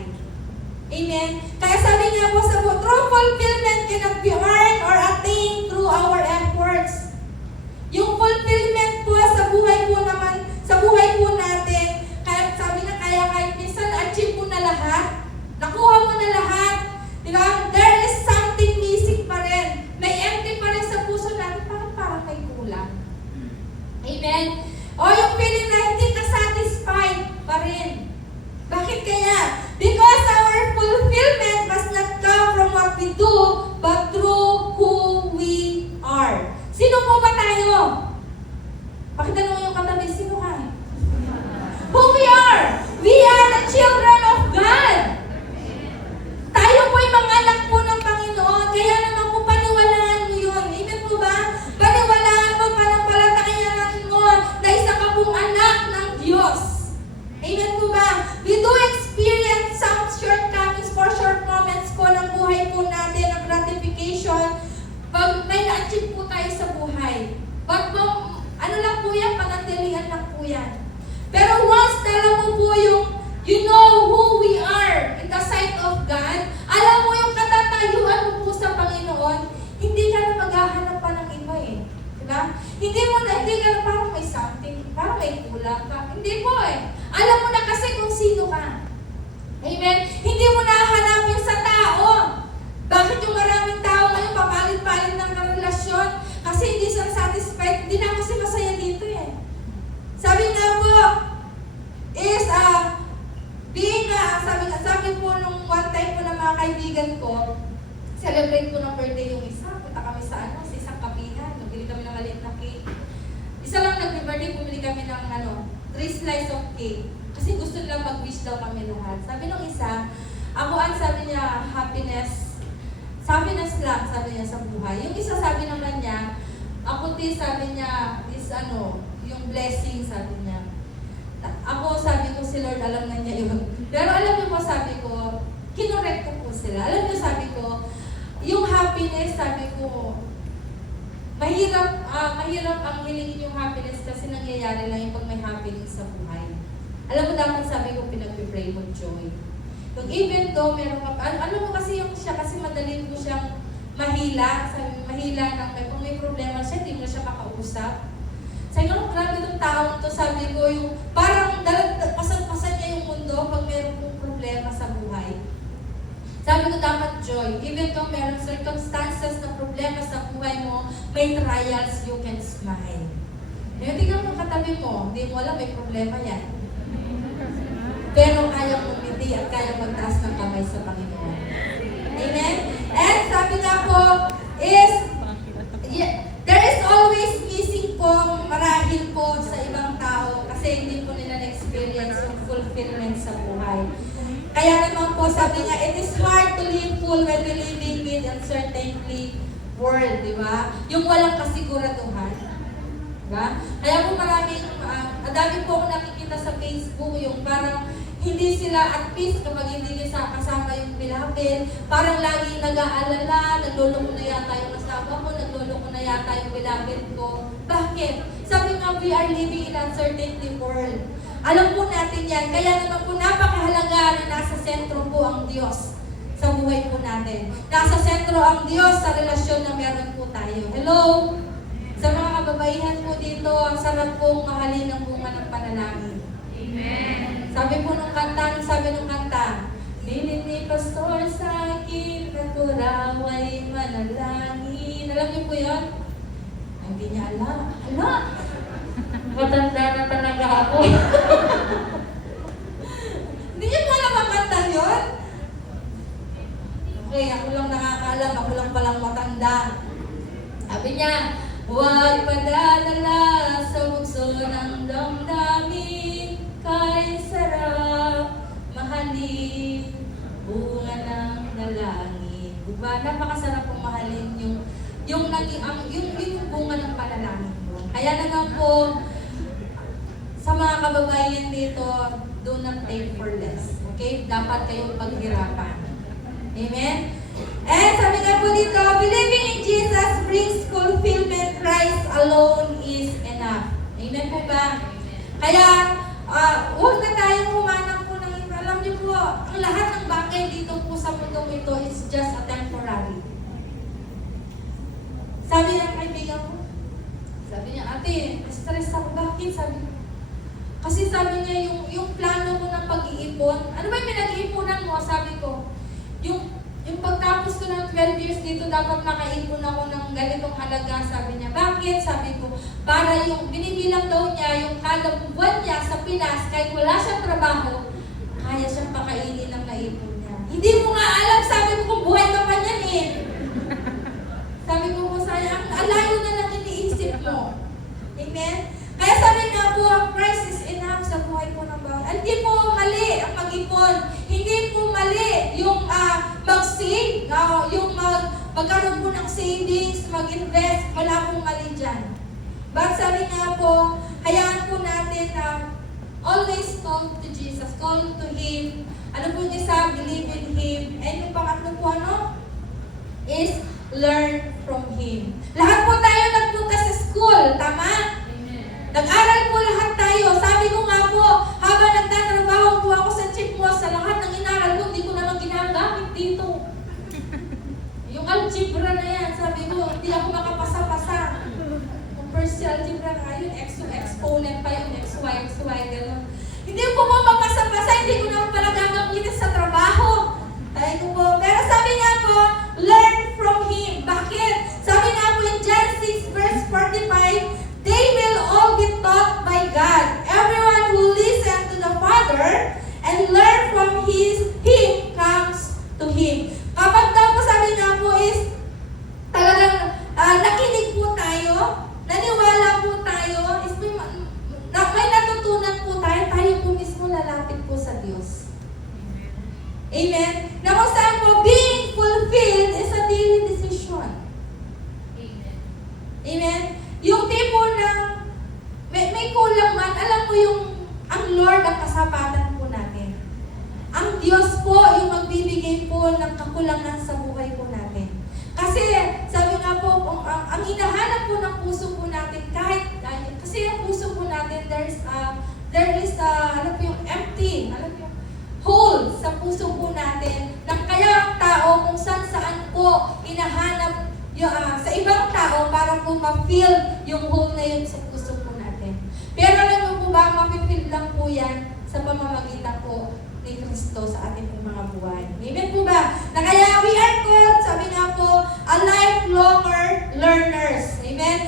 Amen? Kaya sabi niya po sa true fulfillment cannot be earned or attained through our efforts. Yung fulfillment po sa buhay po naman, sa buhay po natin, kaya sabi na kahit minsan na-achieve mo na lahat, nakuha mo na lahat, di ba? There is something missing pa rin. May empty pa rin sa puso natin, parang may kulang. Amen? O yung feeling na hindi ka satisfied pa rin. Bakit kaya? Because our fulfillment must not come from what we do, but through Hindi ka na parang may something, parang may kulang ka. Hindi po eh. Alam mo na kasi kung sino ka. Amen? Hindi mo na hahanapin sa tao. Bakit yung maraming tao ngayon papalit-palit ng relasyon? Kasi hindi sila satisfied. Hindi na kasi masaya dito eh. Sabi nga po, is, sabi po nung one time po ng mga kaibigan ko, celebrate po ng birthday yung isa. Punta kami sa sa isang kapihan. Nagbili kami ng maliit na cake. Isa lang nag-birthday, bumili kami ng 3 slice of cake. Kasi gusto nila mag-wish daw kami lahat. Sabi nung isa, sabi niya, happiness lang, sabi niya sa buhay. Yung isa sabi naman niya, sabi niya, is yung blessing, sabi niya. Ako, sabi ko, si Lord, alam na niya yun. Pero alam niyo po, sabi ko, kinorek ko po sila. Alam niyo, sabi ko, yung happiness, sabi ko, mahirap ang hilingin yung happiness kasi nangyayari lang yung pag may happiness sa buhay. Alam mo, dapat sabi ko, pinag-pray mo joy. Yung even though, meron ka, alam mo kasi yung siya, kasi madali ko siyang mahila, sabi, mahila kung may problema siya, hindi mo siya kakausap. Sabi ko, grabe itong taong to, sabi ko, yung parang pasan-pasan niya yung mundo pag meron kong problema sa buhay. Sabi ko, dapat joy. Even though meron circumstances na problema sa buhay mo, may trials, you can smile. Ngayon, tingnan mo katabi mo, hindi mo alam, may problema yan. Pero kaya umiti at kaya magtaas ng kamay sa Panginoon. Amen? And sabi nga po, there is always missing po marahil po sa ibang tao kasi hindi po nila na-experience yung fulfillment sa buhay. Kaya naman po, sabi nga, it is hard to live full when we living with uncertainty world, di ba? Yung walang kasiguraduhan. Diba? Kaya po dami po ako nakikita sa Facebook, yung parang hindi sila at peace kapag hindi kasama yung beloved. Parang lagi nag-aalala, nagluloko na yata yung asawa ko, nagluloko na yata yung beloved ko. Bakit? Sabi nga, we are living in uncertainty world. Alam po natin yan. Kaya naman po napakahalaga na nasa sentro po ang Diyos sa buhay po natin. Nasa sentro ang Diyos sa relasyon na meron po tayo. Hello? Sa mga kababaihan po dito, ang sarap pong mahalin ang bunga ng panalangin. Amen. Sabi po nung kanta, bilin ni Pastor sa akin, at raw ay manalangin. Alam niyo po yun? Hindi niya alam. Matanda na talaga ako. Hindi niyo po alam ang kanta yun? Okay, ako lang nakakaalam, ako lang palang matanda. Sabi niya, huwag padadala sa bukso ng damdamin, kay sarap mahalin bunga ng dalangin. Diba? Napakasarap pong mahalin yung bunga ng panalangin mo. Kaya naman po, sa mga kababayan dito, do not take for less. Okay? Dapat kayong paghirapan. Amen? And sabi nga po dito, believing in Jesus brings fulfillment. Christ alone is enough. Amen po ba? Kaya, huwag na tayong humanap po ng iba. Alam niyo po, ang lahat ng bagay dito po sa mundong ito is just a temporary. Sabi ng kaibigan ko, sabi niya, ate, stress ako. Bakit? Sabi niya. Kasi sabi niya, yung plano mo ng pag-iipon, ano ba yung pinag-iipunan mo? Sabi ko, yung pagtapos ko ng 12 years dito, dapat makaipon ako ng ganitong halaga. Sabi niya, bakit? Sabi ko, para yung binibilang daw niya, yung kada buwan niya sa Pinas, kahit wala siyang trabaho, kaya siyang pakainin ng naipon niya. Hindi mo nga alam, sabi ko, kung buhay ka pa niyan eh. Sabi ko po, sayang, alayo na lang iniisip mo. Amen? Kaya sabi nga po, ang Christ is enough sa buhay po ng bawat. Hindi po mali ang mag-ipon. Hindi po mali yung mag-save, yung magkaroon po ng savings, mag-invest, wala pong mali dyan. But sabi nga po, hayaan po natin na always call to Jesus, call to Him. Ano po yung isa? Believe in Him. And yung pangatlo po is learn from Him. Lahat po tayo nagpunta sa school, tama? Nag-aral po lahat tayo. Sabi ko nga po, habang nagtatrabaho po ako sa chief mo, sa lahat ng inaral ko, hindi ko naman ginagamit dito. Yung algebra na yan, sabi ko, hindi ako makapasa-pasa. Commercial po ang Lord ang kasapatan po natin. Ang Diyos po yung magbibigay po ng kakulangan sa buhay po natin. Kasi, sabi nga po, ang hinahanap po ng puso po natin, kasi ang puso po natin, there is ano po yung empty, ano po yung hole sa puso po natin, na kaya ang tao kung saan po hinahanap sa ibang tao para po ma-fill yung hole na yun sa puso po natin. Pero alam mo po ba, ma-fill lang po yan sa pamamagitan po ni Kristo sa ating mga buhay. Amen po ba? Na kaya we are called, sabi nga po, a lifelong learners. Amen?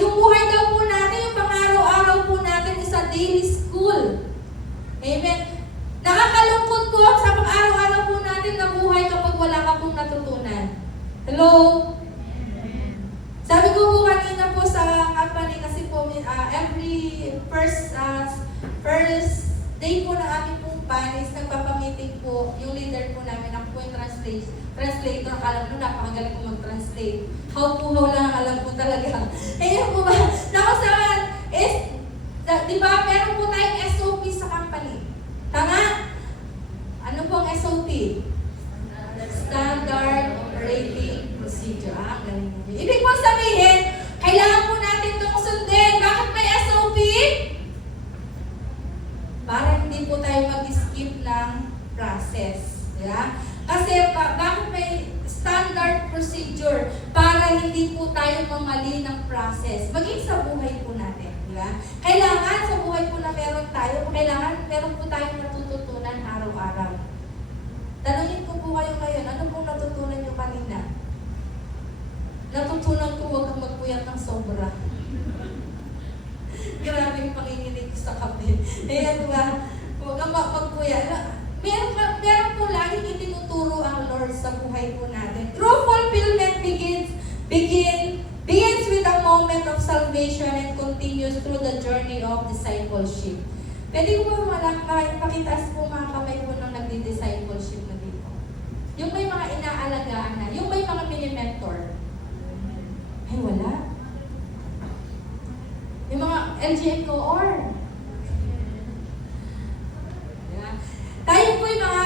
Yung buhay daw po natin, yung pang-araw-araw po natin is a daily school. Amen? Nakakalungkot po sa pang-araw-araw po natin na buhay kapag wala ka pong natutunan. Hello? Sabi ko po kanina po sa company kasi po every first day po ng aming pong panis, nagpapamiting po yung leader po namin, ako po yung translator. Alam mo, napakagaling ko mag-translate. How lang ang alam ko talaga. Kaya po ba, nakusahan is, di ba, meron po tayong SOP sa company. Tama? Ano po ang SOP? Standard Operating Procedure. Ang galing mo. Ibig po sabihin, kailangan po natin itong sundin. Bakit may SOP? Para hindi po tayo mag-skip ng process. Yeah? Kasi bakit may standard procedure? Para hindi po tayo mamali ng process. Maging sa buhay po natin. Diba? Kailangan sa buhay po na meron tayo, meron po tayong natututunan araw-araw. Tanungin ko po kayo ngayon, ano pong natutunan nyo kanina? Natutunan ko huwag kang magpuyat ng sobra. Grabe yung panginginig ko sa kape. Ayan ba? Huwag kang magpuyat. Meron po laging itinuturo ang Lord sa buhay po natin. True fulfillment begins with a moment of salvation and continues through the journey of discipleship. Pwede ko ba pakitaas po mga kamay po ng nagdi-discipleship na dito? Yung may mga inaalagaan na, yung may mga mini-mentor. Ay, wala. Yung mga LGN co-or. Yeah. Tayo po yung mga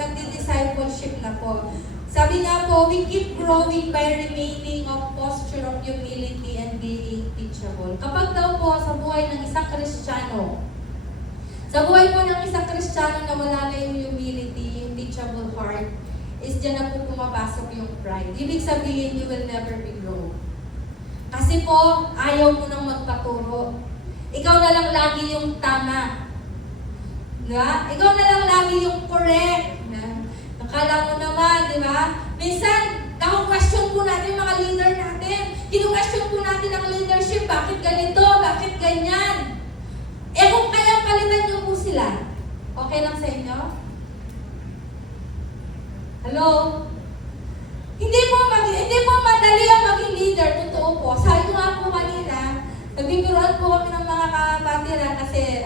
nagdi-discipleship na po. Sabi nga po, we keep growing by remaining of posture of humility and being teachable. Kapag daw po sa buhay ng isang Kristiyano, na wala na yung humility, yung teachable heart, is dyan na po pumapasok yung pride. Ibig sabihin, you will never be grown. Kasi po, ayaw mo nang magpaturo. Ikaw na lang lagi yung tama. Diba? Ikaw na lang lagi yung correct. Nakala mo naman, di ba? Minsan, question po natin mga leader natin. Kinu-question po natin ang leadership. Bakit ganito? Bakit ganyan? Kung kaya palitan niyo po sila. Okay lang sa inyo? Hello? Hindi po madali ang maging leader. Totoo po. Sabi ko nga po kanina, nagbibiruan po kami ng mga kabatiran kasi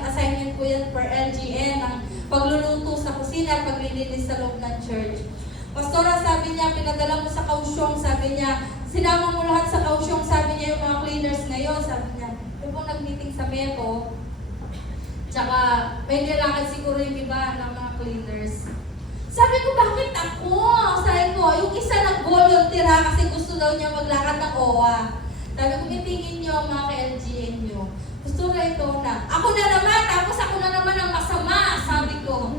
assignment po yan per LGN ng pagluluto sa kusina, paglilinis sa loob ng church. Pastora, sabi niya, pinadala mo sa kausyong, sabi niya, sinama mo lahat sa kausyong, sabi niya yung mga cleaners ngayon, sabi niya, yung pong nag-meeting sa Meto, tsaka may nilakad siguro yung iba ng mga cleaners. Sabi ko, bakit ako? Sabi ko, yung isa nag-volunteer kasi gusto daw niya maglakad ng OWA. Sabi ko, itingin niyo mga ka-LGN niyo. Gusto na ito na. Ako na naman, tapos ako na naman ang masama, sabi ko.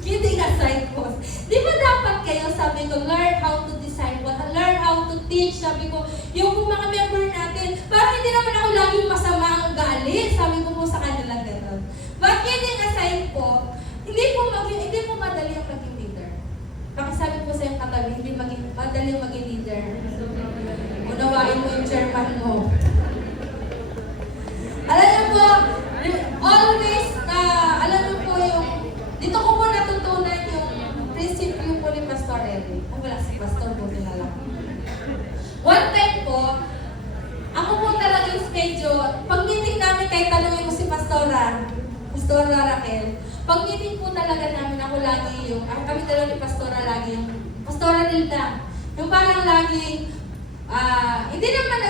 Kidding aside po. Di ba dapat kayo, sabi ko, learn how to disciple, learn how to teach, sabi ko, yung mga member natin, parang hindi naman ako laging masama ang galit, sabi ko po sa kanila gano'n. But kidding aside po, hindi po madali ang maging leader. Pakisabi po sa yung katabi, hindi madali ang maging leader. Unawain mo yung chairman mo. Alam niyo po, always alam niyo po yung, dito ko po natutunan yung prinsipyo po ni Pastor Eric. Wala si Pastor po na lang. One time po, ako po talaga yung schedule. Pag meeting namin, kahit tanongin ko si Pastora Raquel, pag meeting po talaga namin, ako lagi yung, kami dalawa ni Pastora lagi yung, Pastora Nilda, yung parang lagi, Hindi naman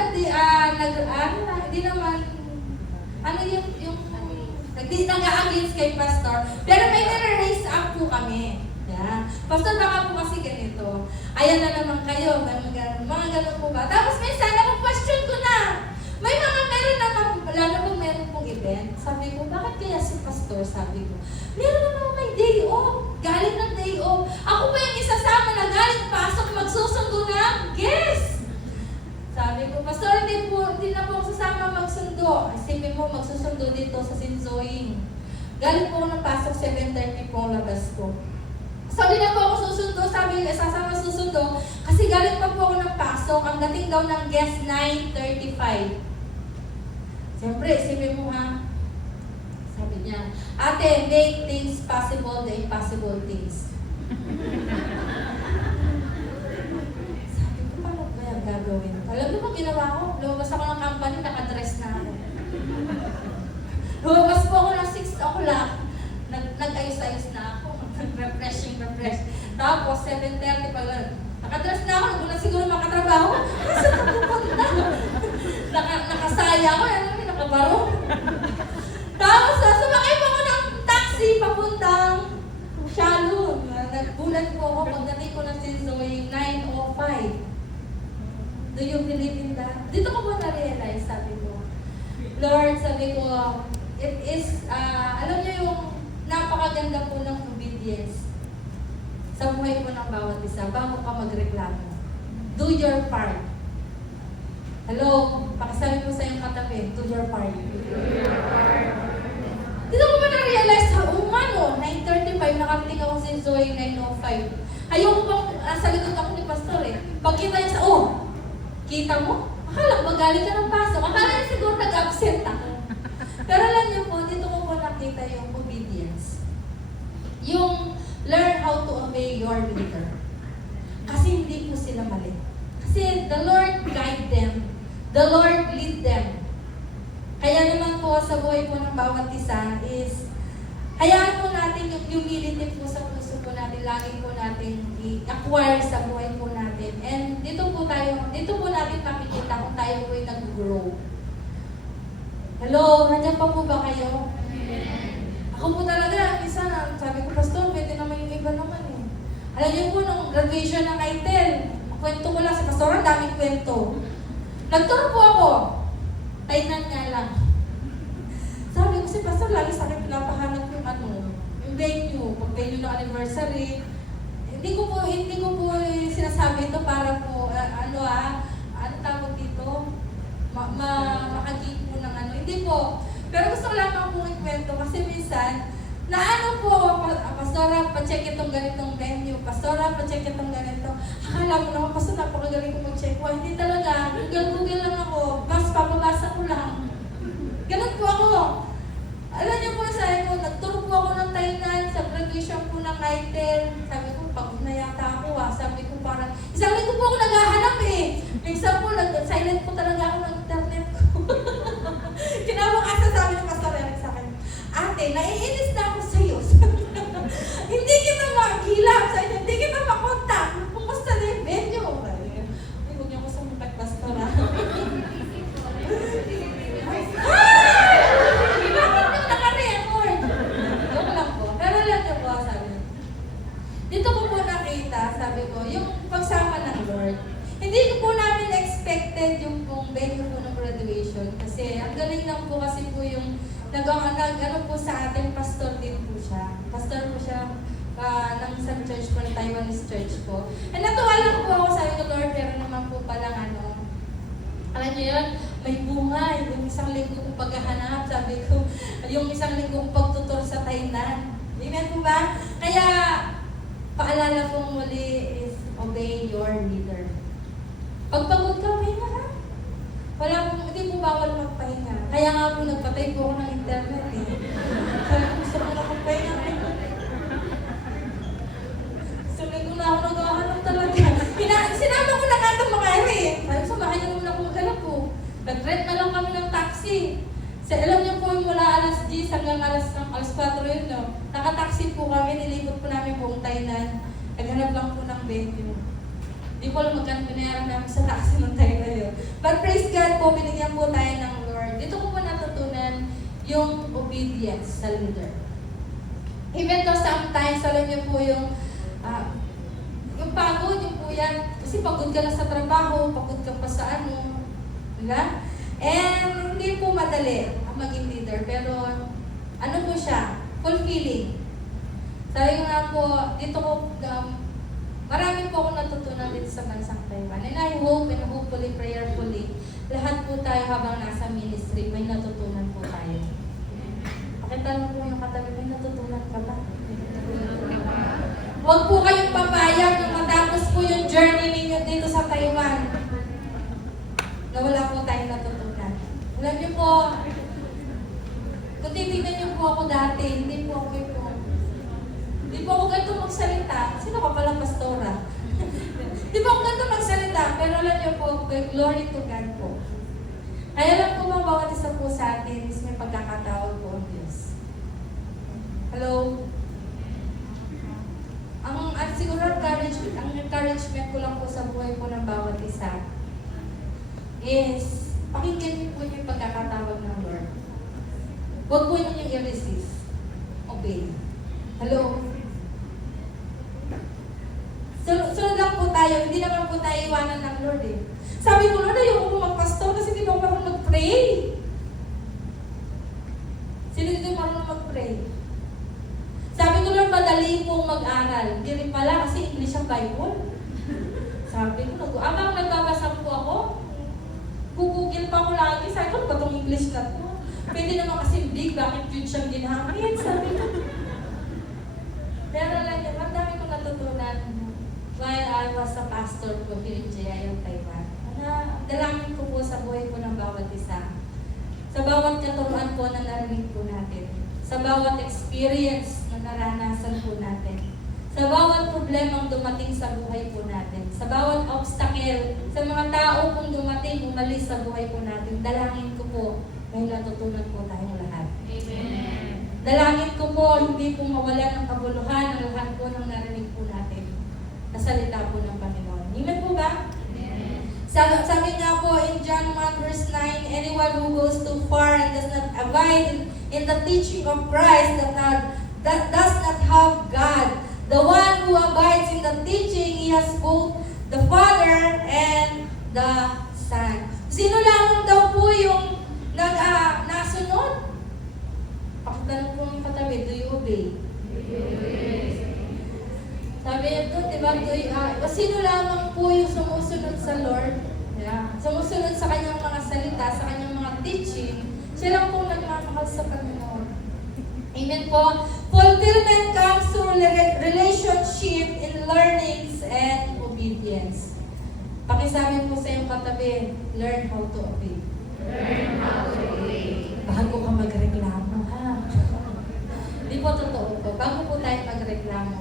hindi naman nag-against kay pastor, pero may nire-raise up po kami. Yeah. Pastor, baka po kasi ganito. Ayan na naman kayo, mga ganun po ba? Tapos minsan, question ko na. May mga meron naman, lalo pag meron pong event, sabi ko, bakit kaya si pastor, sabi ko, meron naman may day off, galing ng day off. Ako pa yung isasama na galing pasok, magsusundo ng guest. Sabi ko, pastor, hindi na po ako sasama magsundo. Isipin mo, magsusundo dito sa Sinzoing. Galing po ako ng pasok, 7:30 po ang labas ko. So, di na po ako susundo, sabi ko, sasama susundo, kasi galing pa po ako ng pasok, ang dating daw ng guest, 9:35. Siyempre, isipin mo ha, sabi niya, ate, make things possible, the impossible things. Sabi ko, paano ba yung gagawin? Alam mo ba ginawa ko? Lumabas ako ng company, nakadress na ako. Lumabas po ako ng 6 o'clock, nag-ayos-ayos na ako. Refresh. Tapos, 7:30 pala. Nakadress na ako, hindi ko na siguro makatrabaho. Saan ako pupunta? Nakasaya ako, nakabaro. Tapos, sumakay po ako ng taxi papuntang Shalom. Nagbulat po ako pagdating ko ng Sinzoing 9:05. Do you believe in that? Dito ko po na-realize, sabi ko, Lord, sabi ko, it is, alam niyo yung napakaganda po ng obedience sa buhay po ng bawat isa bago ka magreklamo. Do your part. Hello? Pakisabi po sa iyong katabi, do your part. Dito ko ba na-realize, umano, 9:35, nakarating ako sa Zoe 9:05. Ayoko pang, sa likod ako ni Pastor eh. Pagkita niya sa, kita mo? Akala ko galing ka ng pasok. Akala niya siguro nag-absent ako. Pero alam niyo po, dito ko po nakita yung obedience. Yung learn how to obey your leader. Kasi hindi po sila mali. Kasi the Lord guide them. The Lord lead them. Kaya naman po sa buhay po ng bawat isa is, hayaan po natin yung humility po sa puso po natin, lagi po natin i-acquire sa buhay po natin. And dito po natin makikita kung tayo po yung nag-grow. Hello, nandiyan pa po ba kayo? Ako po talaga, isa, sabi ko, Pastor, pwede naman yung iba naman eh. Alam niyo po, nung graduation ng ITEL, kwento ko lang si Pastor, ang daming kwento. Nagturo po ako. Tainan nga lang. Sabi ko si Pastor, lagi sa akin pinapahanap yung venue, pag venue ng anniversary. Hindi ko po sinasabi ito para po, ano tawag dito? Makagig po ng hindi po. Pero gusto ko lamang pong ikwento kasi minsan, Pastora, pa-check itong ganitong venue. Pastora, pa-check itong ganito. Akala mo naman, Pastor, napakagaling ko mag-check. Hindi talaga. Google lang ako. Papabasa ko lang. Ganun po ako. Alam niyo po, sabi ko, nagturo po ako ng Tainan sa graduation po ng ITEL. Sabi ko, pagod na yata ako Sabi ko parang, isang linggo po ako naghahanap eh. Minsan po, silent po talaga ako ng internet ko. Kinabukasan sabi ng Pastor Eric sa akin, ate, naiinis na ako sa'yo. Hindi kita makilap sa inyo, hindi kita makontak. Kumusta na yung venue? Ay, huwag niyo ako sumukat, Pastor ha. Dito ko po nakita, sabi ko, yung pagsama ng Lord. Hindi ko po namin expected yung pong venue po ng graduation kasi ang galing lang po kasi po yung nag-ano po sa ating pastor din po siya. Pastor po siya ng isang church po, ng Taiwanese church po. And natuwa lang po ako, sabi ko, Lord, pero naman po palang alam niyo yun, may bunga, yung isang linggo kong paghahanap, sabi ko, yung isang linggo kong pagtutor sa Tainan. Amen po ba? Kaya, paalala ko muli is obey your leader. Pag pagod ka, pahinga na. Hindi po bawal magpahinga. Kaya nga po, nagpatay po ako ng internet eh. Sabi ko, gusto ko na magpahinga. Sumigo na ako nag-ahanap talaga. Sinama ko na nga itong mga eh. Sabi ko, samahan niyo naman ako maghanap po. Nag-rent na lang kami ng taxi. Alam niyo po, mula alas 10 hanggang alas 4 yun, no? Nakataxi po kami, nilibot po namin buong Tainan. Naghanap lang po ng venue. Di ko alam magkano binayaran namin sa taxi ng time na yun. But praise God po, binigyan po tayo ng Lord. Dito ko po natutunan yung obedience sa leader. Even though sometimes, alam niyo po yung pagod, yung po yan. Kasi pagod ka na sa trabaho, pagod ka pa sa ano. Diba? And hindi po madali ang maging leader. Pero ano po siya? Fulfilling. Sabi ko nga po, dito ko, marami po akong natutunan dito sa bansang Taiwan. And I hope and hopefully, prayerfully, lahat po tayo habang nasa ministry, may natutunan po tayo. Pakitanong po yung katabi, may natutunan ka ba? Huwag po kayong papayag na matapos po yung journey ninyo dito sa Taiwan na wala po tayong natutunan. Alam niyo po, kung titignan niyo po ako dati, hindi po ako ito. Hindi po ako ganito magsalita. Sino ka palang pastora? Hindi po ako ganito magsalita. Pero alam niyo po, glory to God po. Kaya lang po mga bawat isa po sa atin is may pagkakatawag po ang Diyos. Hello? Siguro ang encouragement ko lang po sa buhay po ng bawat isa is pakinggan niyo po yung pagkakatawag ng Lord. Huwag po niyo i-resist. Obey. Hello? Sunod lang po tayo. Hindi naman po tayo iwanan ng Lord eh. Sabi ko, Lord, ayoko po magpastor kasi hindi ko marunong mag-pray. Sino dito marunong mag-pray? Sabi ko, Lord, madali pong mag-aral. Hindi rin pala kasi English ang Bible. Sabi ko, abang nagbabasa po ako, Google pa ako lagi. Sabi ko, batong English na to. Pwede naman kasi big, bakit yun siyang ginamit? Sabi ko. Pero lang yun, ang dami ko natutunan while I was a pastor po here in JIO, Taiwan. Dalangin ko po sa buhay po ng bawat isa. Sa bawat katuruan po na narinig po natin. Sa bawat experience na naranasan po natin. Sa bawat problemang dumating sa buhay po natin. Sa bawat obstacle, sa mga tao pong dumating, umalis sa buhay po natin. Dalangin ko po, may natutunan po tayong lahat. Amen. Dalangin ko po, hindi po mawala ng kabuluhan ang lahat po ng narinig po natin. Nasalita po ng Panginoon. Amen po ba? Amen. Sabi nga po in John 1 verse 9, anyone who goes too far and does not abide in the teaching of Christ that does not have God. The one who abides in the teaching, he has both the Father and the Son. Sino lamang daw po yung nasunod? Pakitanong po yung katabi, do you obey? Sabi ito, diba, sino lamang po yung sumusunod sa Lord? Yeah. Sumusunod sa kanyang mga salita, sa kanyang mga teaching, siya lang po nagmamahal sa Panginoon. Amen po. Fulfillment comes through relationship in learnings and obedience. Pakisabi po sa iyong katabi, learn how to obey. Learn how to obey. Bago ka magreklamo, ha? Hindi po totoo po. Bago po tayo magreklamo,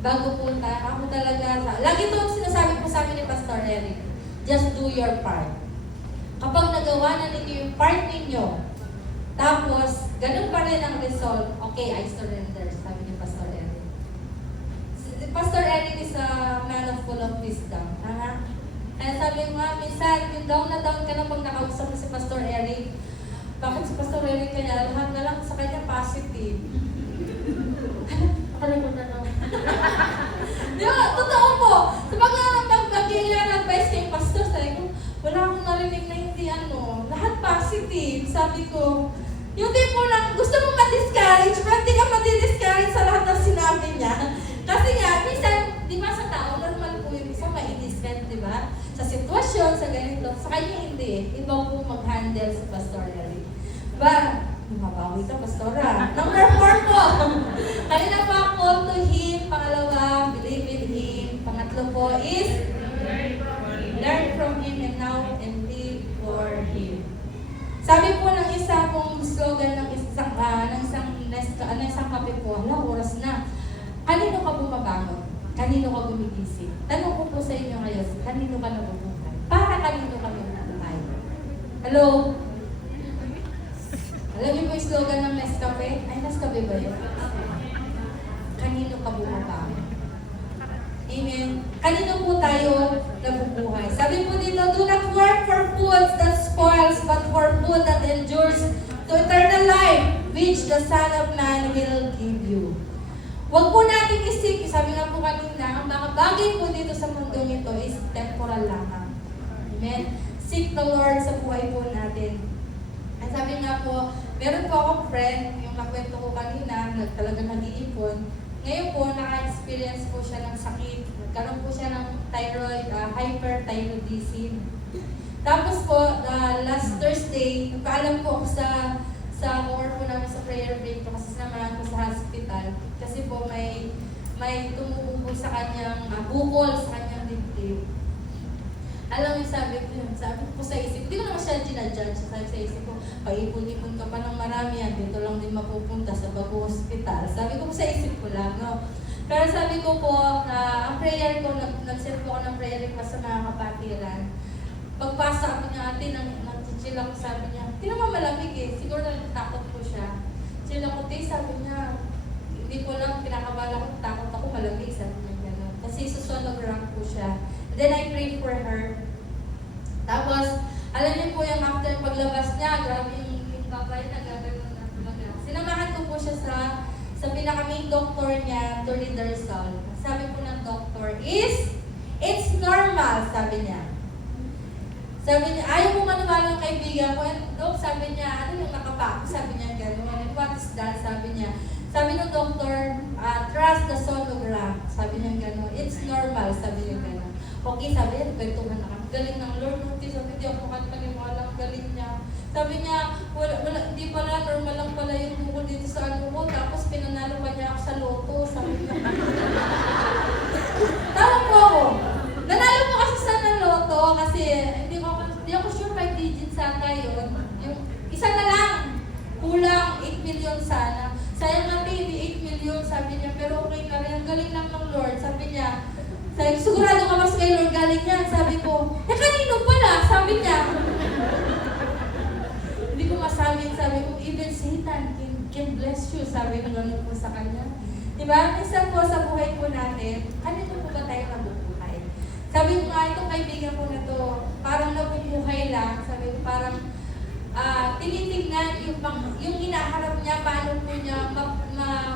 bago po tayo, ako talaga, lagi ito sinasabi po sa amin ni Pastor Eric, just do your part. Kapag nagawa na ninyo yung part ninyo, tapos, ganun pa rin ang result, okay, I surrender, sabi ni Pastor Eric. Pastor Eric is a man of full of wisdom. Kaya sabi ko nga, minsan, yung down na down ka na pag nakausap mo si Pastor Eric, bakit si Pastor Eric kanya, lahat na lang sa kanya positive. Nakalimutan na lang. Di ba? Totoo po. Sa pag-iilan advice kay Pastor, sabi ko, wala akong narinig na hindi lahat positive. Sabi ko, yung tipo lang, gusto mong ma-discourage, pero hindi ka ma-discourage sa lahat ng sinabi niya. Kasi nga, minsan, di ba sa tao, normal po yung isa ma-discourage, di ba? Sa sitwasyon, sa ganito, sa kanya hindi. Iba po mag-handle sa Pastor Eric. Ba, mabawi ka, Pastora. Number 4 po. Kanina pa, call to Him. Pangalawa, believe in Him. Pangatlo po is learn from Him and now and live for Him. Sabi po ng isa pong slogan ng isang kape po, oras na. Kanino ka bumabangon? Kanino ka gumigising? Tanong ko po sa inyo ngayon, kanino ka nabubuhay? Para kanino ka nabubuhay? Hello? Alam niyo po yung slogan ng Nescafe? Ay, Nescafe ba yun? Kanino ka bumabangon? Amen. Kanino po tayo nabubuhay? Sabi po dito, do not work for food that spoils, but for food that endures to eternal life, which the Son of Man will give you. Huwag po natin isip, sabi nga po kanina, ang mga bagay po dito sa mundong ito is temporal lamang. Amen? Seek the Lord sa buhay po natin. At sabi nga po, meron po akong friend, yung nakwento ko kanina, talagang nag-iipon. Ngayon po, naka-experience po siya ng sakit. Nagkaroon po siya ng thyroid, hyperthyroidism. Tapos po, last Thursday, nagpaalam po ako sa work po namin sa prayer break po kasi sinamahan ko sa hospital. Kasi po may tumubo po sa kanyang bukol, sa kanyang dibdib. Alam mo, sabi ko sa isip, hindi ko naman siya ginajudge. Sabi sa isip ko, pag-ipon-ipon ka pa ng marami yan, dito lang din mapupunta sa bagong hospital. Sabi ko sa isip ko lang, no? Pero sabi ko po, ang prayer ko, nag-set po ako ng prayer request sa mga kapatiran. Pagpasa ko niya, ate, nag-chill ako, sabi niya, hindi naman malamig eh, siguro natatakot po siya. Chill ako, sabi niya, hindi ko lang, pinakabala ko, takot ako, malamig, sabi niya gano'n. Kasi susonogram po siya. Then I prayed for her. Tapos, alam niyo po yung after paglabas niya, grabe yung babay na gagawin na talaga. Sinamahan ko po siya sa pinaka-main doctor niya to read the result. Sabi po ng doctor is, it's normal, sabi niya. Sabi niya, ayaw mo maniwala ng kaibigan ko. And doc, sabi niya, ano yung nakapako? Sabi niya gano'n. And what is that? Sabi niya. Sabi ng doctor, trust the sonogram. Sabi niya gano'n. It's normal, sabi niya gano'n. Okay, sabi niya, nagkwentuhan na kami. Galing ng Lord. Sabi niya, ako maniwala, galing niya. Sabi niya, hindi pala, normal lang pala yung bukol dito sa ano ko. Tapos pinanalo pa niya ako sa loto. Sabi niya. Tawag po ako. Nanalo po kasi sa ng loto kasi hindi ako sure 5 digits sana yun. Yung isa na lang. Kulang 8 million sana. Sayang nga baby, 8 million sabi niya. Pero okay na rin. Ang galing lang ng Lord. Sabi niya, sigurado ka mas kay Lord galing yan. Sabi ko, kanino pala? Sabi niya. Hindi ko masabi. Sabi ko, even Satan can bless you. Sabi ko gano'n po sa kanya. Diba? Minsan po sa buhay po natin, kanino po ba tayo nabubuhay? Sabi ko nga, itong kaibigan ko na to, parang nabubuhay lang. Sabi ko, parang tinitignan yung hinaharap niya, paano po niya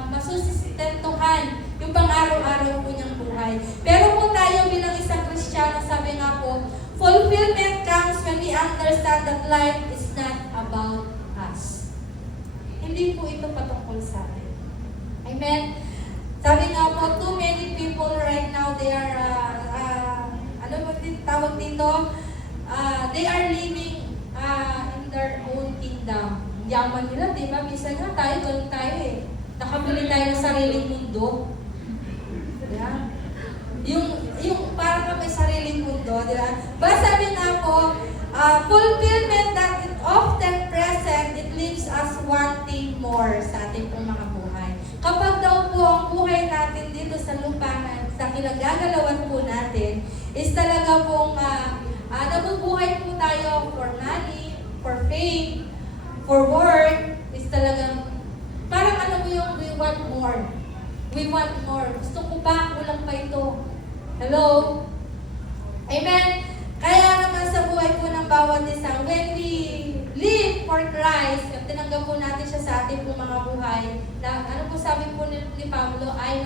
masusistentuhan yung pang-araw-araw po niyang buhay. Pero po tayo bilang isang Kristiyano, sabi nga po, fulfillment comes when we understand that life is not about us. Hindi po ito patungkol sa atin. Amen? Sabi nga po, too many people right now, they are, ano mo tawag dito? They are living in their own kingdom. Yaman nila, di ba? Minsan nga tayo, ganun tayo eh. Nakabili tayo ng sariling mundo. Yeah. Yung parang ka may sariling mundo, di ba? But sabi nga po, fulfillment that is often present, it leaves us wanting more sa ating pong mga buhay. Kapag daw po ang buhay natin dito sa lupa, sa kinagagalawan po natin, is talaga pong nabubuhay po tayo for money, for fame, for work, is talagang parang ano mo yung we want more. We want more. Gusto ko pa, kulang pa ito. Hello? Amen? Kaya naman sa buhay po ng bawat isa, when we live for Christ, at tinanggap po natin siya sa ating po mga buhay, na, ano po sabi po ni Pablo, I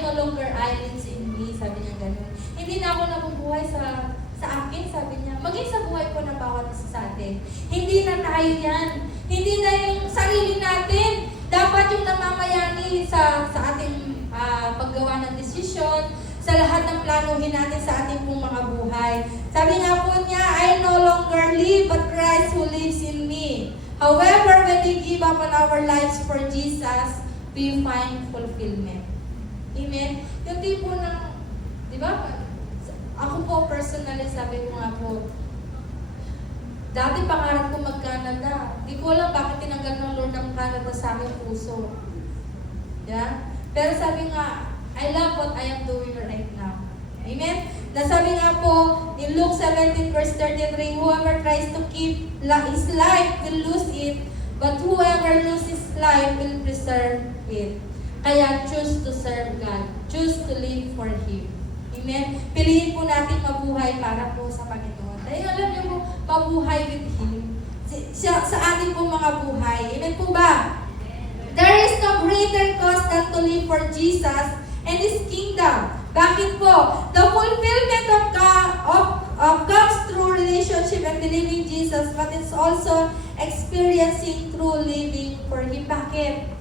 no longer I lives in me, sabi niya ganun. Hindi na ako nabubuhay sa akin, sabi niya. Maging sa buhay po ng bawat isa sa atin. Hindi na tayo yan. Hindi na yung sarili natin. Dapat yung namamayani sa ating paggawa ng desisyon, sa lahat ng planuhin natin sa ating pong mga buhay. Sabi nga po niya, I no longer live, but Christ who lives in me. However, when we give up on our lives for Jesus, we find fulfillment. Amen? Yung tipo ng, di ba? Ako po, personally, sabi ko nga po, dati pangarap ko mag-Canada. Di ko alam bakit tinanggal ng Lord ang Canada sa aking puso. Yeah? Pero sabi nga, I love what I am doing right now. Amen? Nasabi nga po, in Luke 17 verse 33, whoever tries to keep his life will lose it, but whoever loses his life will preserve it. Kaya choose to serve God. Choose to live for Him. Amen? Piliin po natin mabuhay para po sa Panginoon. Dahil alam niyo po, mabuhay with Him. Sa ating po mga buhay. Amen po ba? There is no greater cause than to live for Jesus and His kingdom. Bakit po? The fulfillment of God's true relationship and believing Jesus, but it's also experiencing true living for Him. Bakit?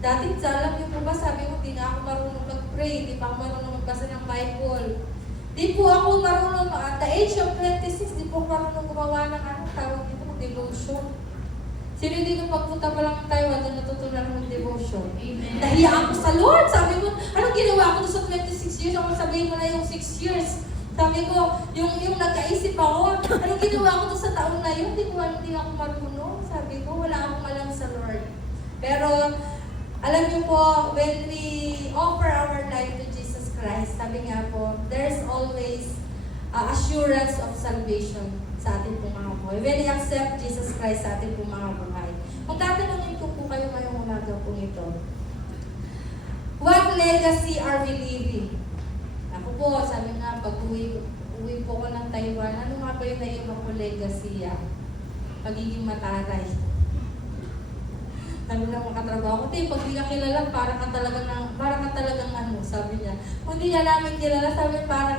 Dati, alam niyo po ba, sabi ko, di na ako marunong mag-pray, di pa ako marunong magbasa ng Bible. Di po ako marunong, at the age of 26, di po ako marunong gumawa ng tawag dito, devotion. Sino dito pagpunta pa lang ng Taiwan, doon natutunan ng devotion. Amen. Nahiya ako sa Lord. Sabi ko, anong ginawa ko sa 26 years? Ako sabihin mo na yung 6 years. Sabi ko, yung nagkaisip ako, anong ginawa ko sa taon na yun? Hindi ako marunong. Sabi ko, wala akong alam sa Lord. Pero, alam niyo po, when we offer our life to Jesus Christ, sabi nga po, there's always assurance of salvation sa ating pong mga buhay. When we accept Jesus Christ sa ating pong mga buhay. Kung tatanungin ko po kayo ngayong umaga po ito, what legacy are we leaving? Ako po, sabi nga, pag uwi po ko ng Taiwan, ano nga ba yung naiwan ko legacy? Pagiging mataray. Ano na mga katrabaho ko, pag di ka kilala, parang ka talagang ano, sabi niya. Kung di niya namin kilala, sabi parang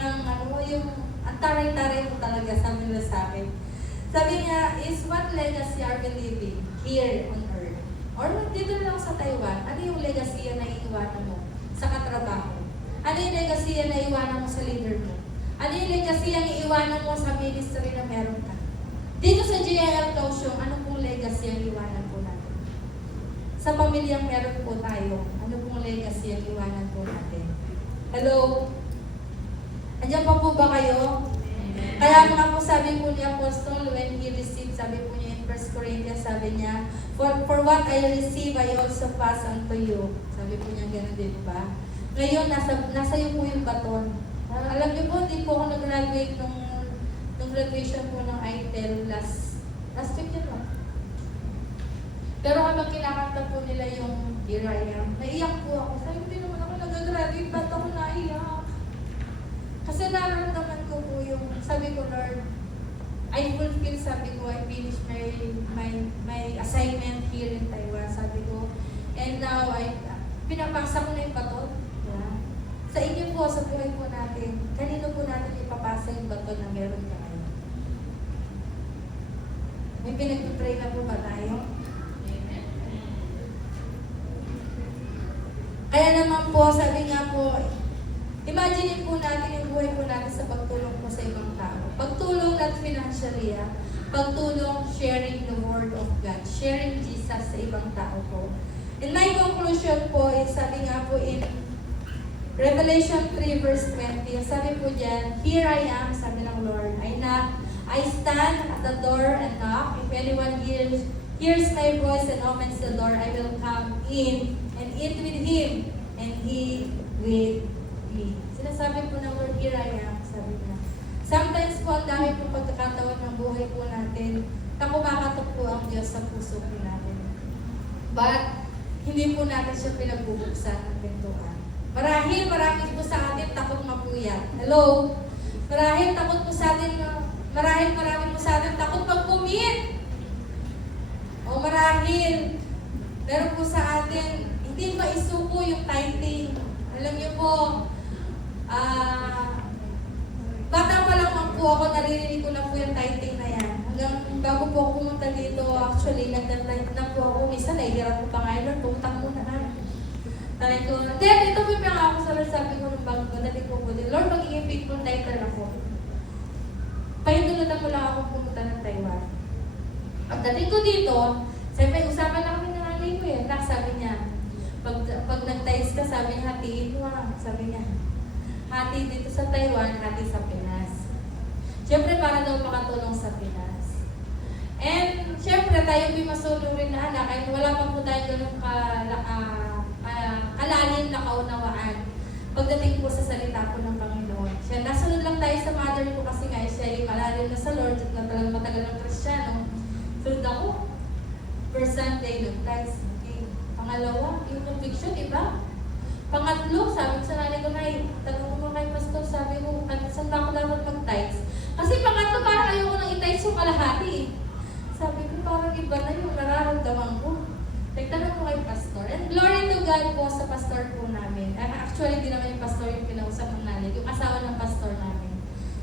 yung ang taray-taray mo talaga, sabi nila sa akin. Sabi niya, is what legacy are we living here on earth? Or dito lang sa Taiwan, ano yung legacy na iiwanan mo sa katrabaho? Ano yung legacy na iiwanan mo sa leader mo? Ano yung legacy na iiwanan mo sa ministry na meron ka? Dito sa JIL Kaohsiung, ano pong legacy ang iiwanan po natin? Sa pamilyang meron po tayo, ano pong legacy ang iiwanan po natin? Hello? Andiyan pa po ba kayo? Amen. Kaya mga po sabi po ni Apostol, when he received, sabi po niya in 1 Corinthians, sabi niya, For what I receive, I also pass on to you. Sabi po niya gano'n din ba? Ngayon, nasa iyo po yung baton. Alam niyo po, hindi po ako nag-graduate nung graduation po ng ITEL last week yun ba? Pero habang kinakanta po nila yung Here I Am, naiyak po ako. Sabi, hindi naman ako nag-graduate, ba't ako naiyak? Kasi nararamdaman ko po yung, sabi ko, Lord, I fulfill, sabi ko, I finished my assignment here in Taiwan, sabi ko. And now, pinapasa ko na yung baton. Yeah. Sa inyo po, sa buhay po natin, kanino po natin ipapasa yung baton na meron ka ngayon? May pinag-pray na po ba tayo? Amen. Kaya naman po, sabi nga po, imagine po natin yung buhay po natin sa pagtulong po sa ibang tao. Pagtulong not financially, pagtulong sharing the word of God, sharing Jesus sa ibang tao po. In my conclusion po, sabi nga po in Revelation 3 verse 20, sabi po dyan, Here I am, sabi ng Lord, I stand at the door and knock. If anyone hears my voice and opens the door, I will come in and eat with him and he with me. Sinasabi po ng word, Here I am, sabi niya. Sometimes po, ang dami po pagkakataon ng buhay po natin na kumakatok po ang Diyos sa puso po natin. But, hindi po natin siya pinagbubuksan ng pintuan. Marahil po sa atin takot mapuyat. Hello? Marahil po sa atin takot mag-commit. O marahil, meron po sa atin, hindi maisuko yung tithing. Alam niyo po, bata pa lang po ako, naririnig ko na po yung tithing na yan. Hanggang bago po ako pumunta dito, actually, nag-tithe na po ako. Minsan, nahihirap ko pa ngayon, pumunta muna na. Sabi ko, then, ito po yung ako sa Lord, sabi ko nung bago, dating po po din, Lord, magiging faithful tither ako. Pahintulutan mo lang ako pumunta ng Taiwan. Pagdating ko dito, sabi, usapan namin ng nanay ko eh. Sabi niya, pag nag-tithe ka, sabi niya, hatiin mo sabi niya. Hati dito sa Taiwan, hati sa Pinas. Siyempre, para daw makatulong sa Pinas. And, siyempre, tayo may masunurin na anak, kahit wala pa po tayo ganun kalalim na kaunawaan. Pagdating po sa salita po ng Panginoon. Siya, nasunod lang tayo sa mother ko kasi nga, siya ay malalim na sa Lord at na talagang matagal ng Kristiyano. Sunod ako. First Sunday, nag-tithe. Okay. Pangalawa, yung conviction, iba? Pangatlo, sabi ko sa nanay ko, Nay, tanong mo kay pastor, sabi ko, saan ba ako dapat mag-tithes? Kasi pangatlo, parang ayoko nang i-tithes yung kalahati eh. Sabi ko, parang iba na yung nararamdaman ko. Nagtanong ko kay pastor. And glory to God po sa pastor po namin. Actually, hindi naman yung pastor yung pinausap ng nanay, yung asawa ng pastor namin.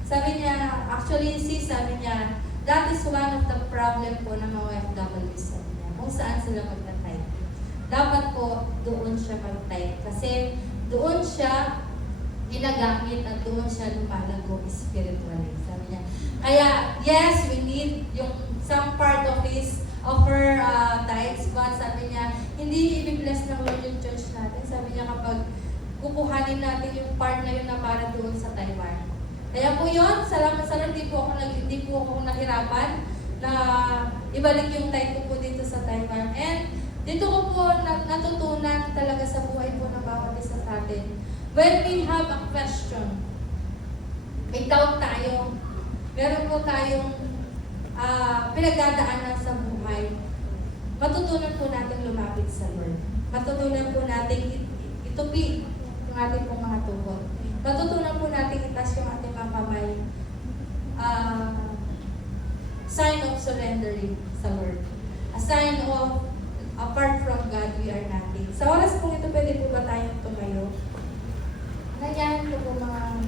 Sabi niya, actually, sabi niya, that is one of the problem po ng mga OFW, sabi niya, kung saan sila magta-tithe. Dapat po, doon siya mag-tithe. Kasi doon siya ginagamit at doon siya lumalago spiritually, sabi niya. Kaya, yes, we need yung some part of our tithes, but sabi niya, hindi i-bless ng Lord yung church natin. Sabi niya, kapag kukuhanin natin yung part na yun na para doon sa Taiwan. Kaya po yun, salamat sa Lord, hindi po ako nahirapan na ibalik yung tithe ko po dito sa Taiwan. And dito ko po natutunan talaga sa buhay po ng bawat isa sa atin. When we have a question, may doubt tayo, meron po tayong pinagdadaanan sa buhay, matutunan po natin lumapit sa Lord. Matutunan po natin itupi yung ating pong mga tugot. Matutunan po natin itas yung ating mga kamay. Sign of surrendering sa Lord. A sign of apart from God, we are nothing. Sa oras pong ito, pwede po ba tayong tumayo? Nandiyan po mga